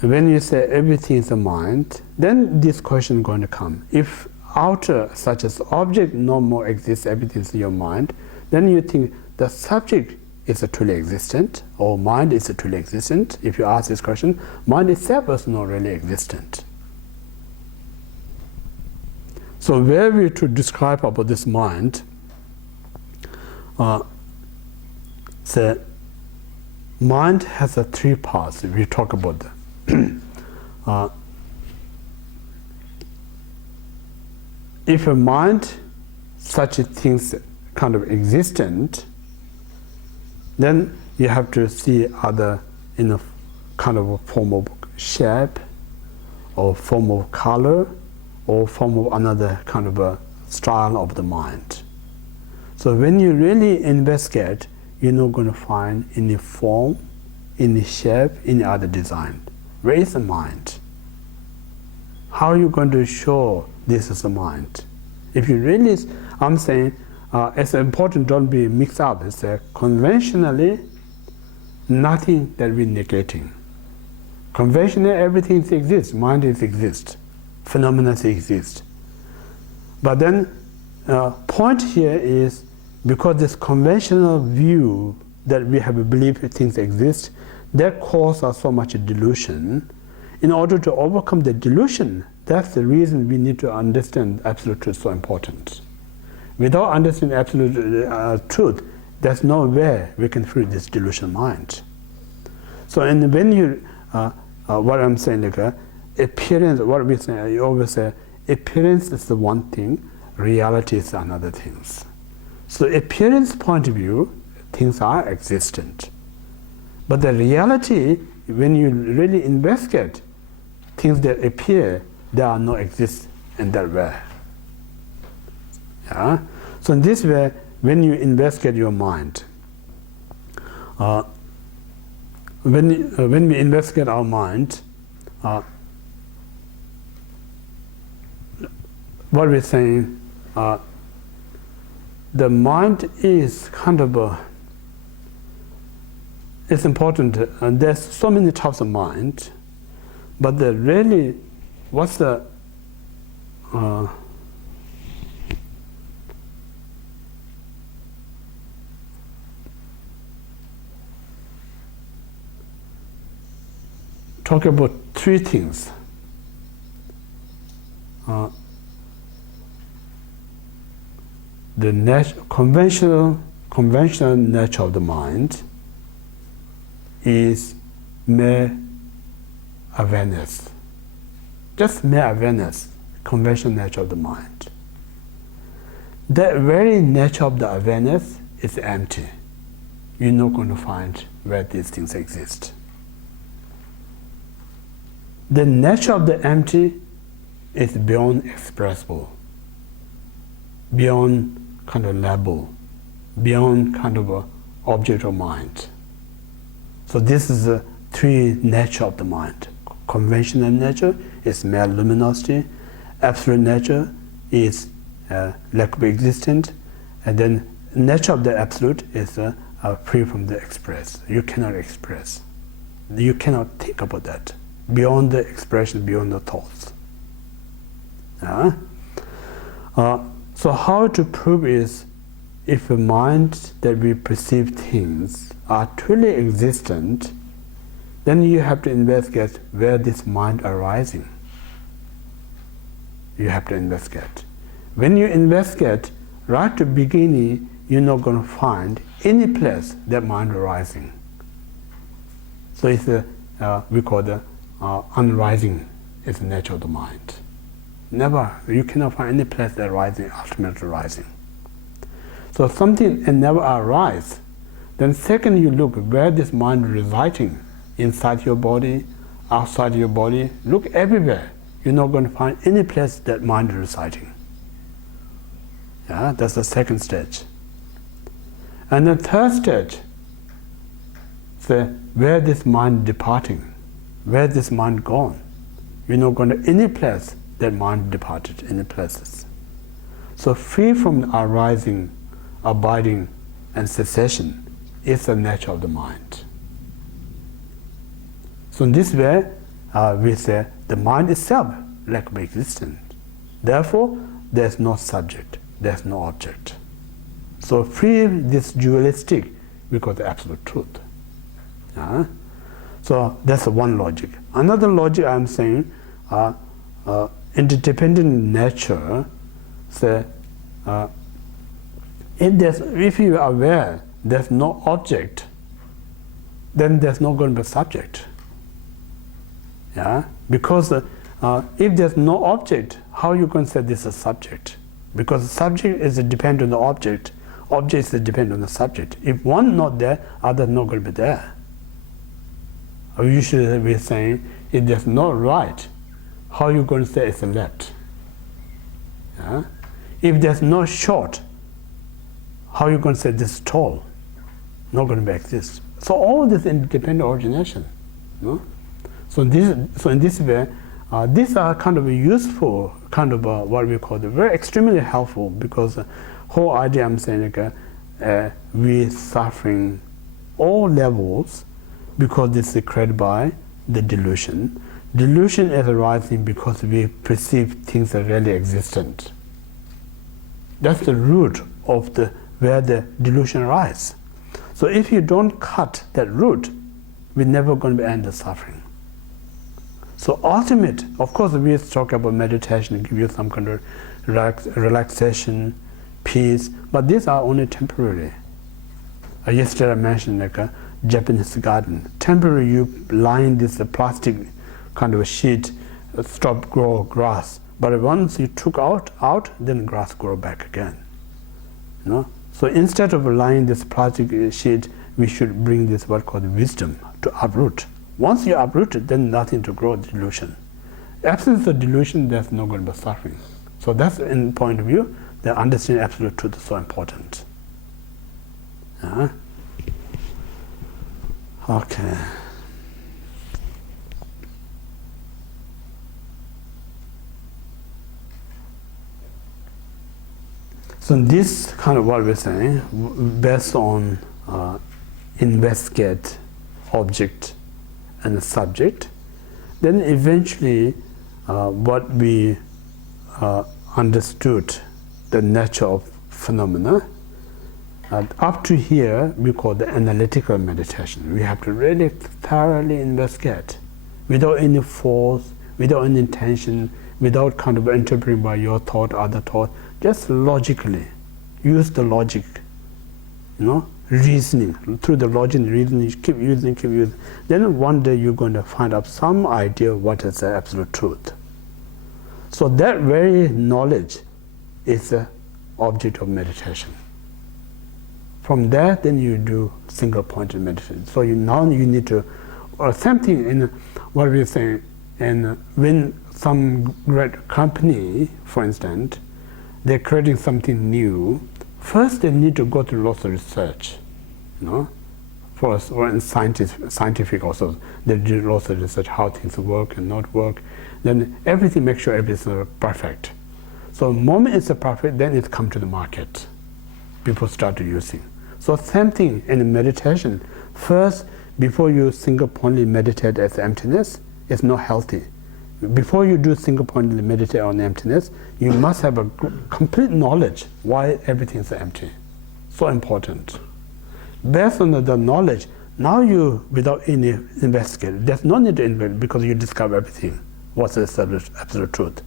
when you say everything is a mind, then this question is going to come. If outer, such as object, no more exists, everything is in your mind, then you think the subject is truly existent, or mind is truly existent. If you ask this question, mind itself is not really existent. So where we to describe about this mind, say, mind has three parts. We talk about that. If a mind, such things kind of existent, then you have to see other in a kind of a form of shape, or form of color, or form of another kind of a style of the mind. So when you really investigate, you're not going to find any form, any shape, any other design. Where is the mind? How are you going to show this is the mind? If you really, I'm saying, it's important, don't be mixed up. It's conventionally, nothing that we're negating. Conventionally, everything exists, mind exists, phenomena exist. But then, point here is, because this conventional view that we have a belief that things exist, that causes us so much delusion. In order to overcome the delusion, that's the reason we need to understand absolute truth, so important. Without understanding absolute truth, there's no way we can free this delusion mind. So, and when you, what I'm saying, like appearance, what we say, you always say, appearance is the one thing, reality is another thing. So, appearance point of view, things are existent. But the reality, when you really investigate, things that appear, they are not exist in that way. Yeah? So in this way, when you investigate your mind, when we investigate our mind, what we're saying, the mind is kind of it's important. There's so many types of mind, but really, what's the talk about three things. The conventional nature of the mind is mere awareness. Just mere awareness, conventional nature of the mind. The very nature of the awareness is empty. You're not going to find where these things exist. The nature of the empty is beyond expressible, beyond kind of label, beyond kind of a object of mind. So this is the three nature of the mind. Conventional nature is mere luminosity, absolute nature is lack of existence, and then nature of the absolute is free from the express. You cannot express. You cannot think about that. Beyond the expression, beyond the thoughts. So how to prove is, if a mind that we perceive things are truly existent, then you have to investigate where this mind arising. You have to investigate. When you investigate, right to beginning, you're not going to find any place that mind arising. So it's we call the unrising is the nature of the mind. Never, you cannot find any place that arising, ultimately arising. So something and never arise. Then second, you look where this mind residing, inside your body, outside your body. Look everywhere. You're not going to find any place that mind is residing. That's the second stage. And the third stage, say where this mind departing, where this mind gone. You're not going to any place that mind departed, any places. So free from arising, abiding, and cessation is the nature of the mind. So in this way, we say the mind itself lack of existence. Therefore, there's no subject, there's no object. So free this dualistic, we call the absolute truth. So that's one logic. Another logic I'm saying, interdependent nature, say, if you are aware there's no object, then there's not going to be a subject. Because if there's no object, how are you going to say this is a subject? Because the subject is dependent on the object, object is dependent on the subject. If one not there, other not going to be there. Or usually we're saying, if there's no right, how are you going to say it's a left? If there's no short, how are you going to say this is tall? Not going to exist. So all this independent origination. So in this way, these are kind of a useful, kind of what we call very extremely helpful, because the whole idea I'm saying, we're suffering all levels because this is created by the delusion. Delusion is arising because we perceive things are really existent. That's the root of where the delusion arises. So if you don't cut that root, we're never going to end the suffering. So ultimate, of course, we talk about meditation, give you some kind of relaxation, peace, but these are only temporary. Yesterday I mentioned like a Japanese garden. Temporary, you line this plastic kind of a sheet, stop grow grass. But once you took out, then grass grow back again. So instead of laying this plastic sheet, we should bring this what called wisdom to uproot. Once you uproot it, then nothing to grow delusion. Absence of delusion, there's no going to be suffering. So that's in point of view, the understanding absolute truth is so important. Okay. So this kind of what we're saying, based on investigate object and subject, then eventually what we understood the nature of phenomena, up to here we call the analytical meditation. We have to really thoroughly investigate without any force, without any intention, without kind of interpreting by your thought, other thought, just logically use the logic, reasoning. Through the logic and reasoning, keep using. Then one day you're going to find out some idea of what is the absolute truth. So that very knowledge is the object of meditation. From there, then you do single-pointed meditation. So now you need to, or something in what we're saying, and when some great company, for instance, they're creating something new, first they need to go through lots of research, For us, or in scientific also, they do lots of research how things work and not work. Then everything, make sure everything is perfect. So the moment it's perfect, then it comes to the market. People start to using. So same thing in meditation. First, before you single-pointedly meditate as emptiness, it's not healthy. Before you do single-pointedly meditate on emptiness, you must have a complete knowledge why everything is empty. So important. Based on the knowledge, now you, without any investigation, there's no need to investigate because you discover everything. What's the absolute truth?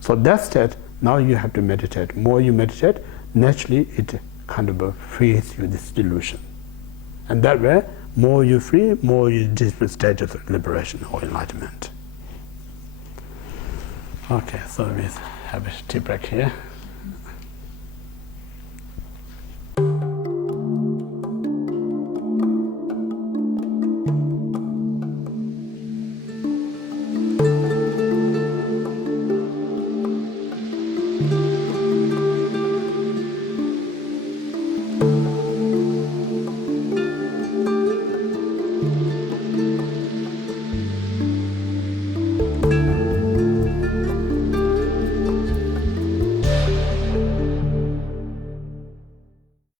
So that's it. Now you have to meditate. More you meditate, naturally it kind of frees you this delusion. And that way, more you free, more you different stages of liberation or enlightenment. Okay, so we have a tea break here. Thank you.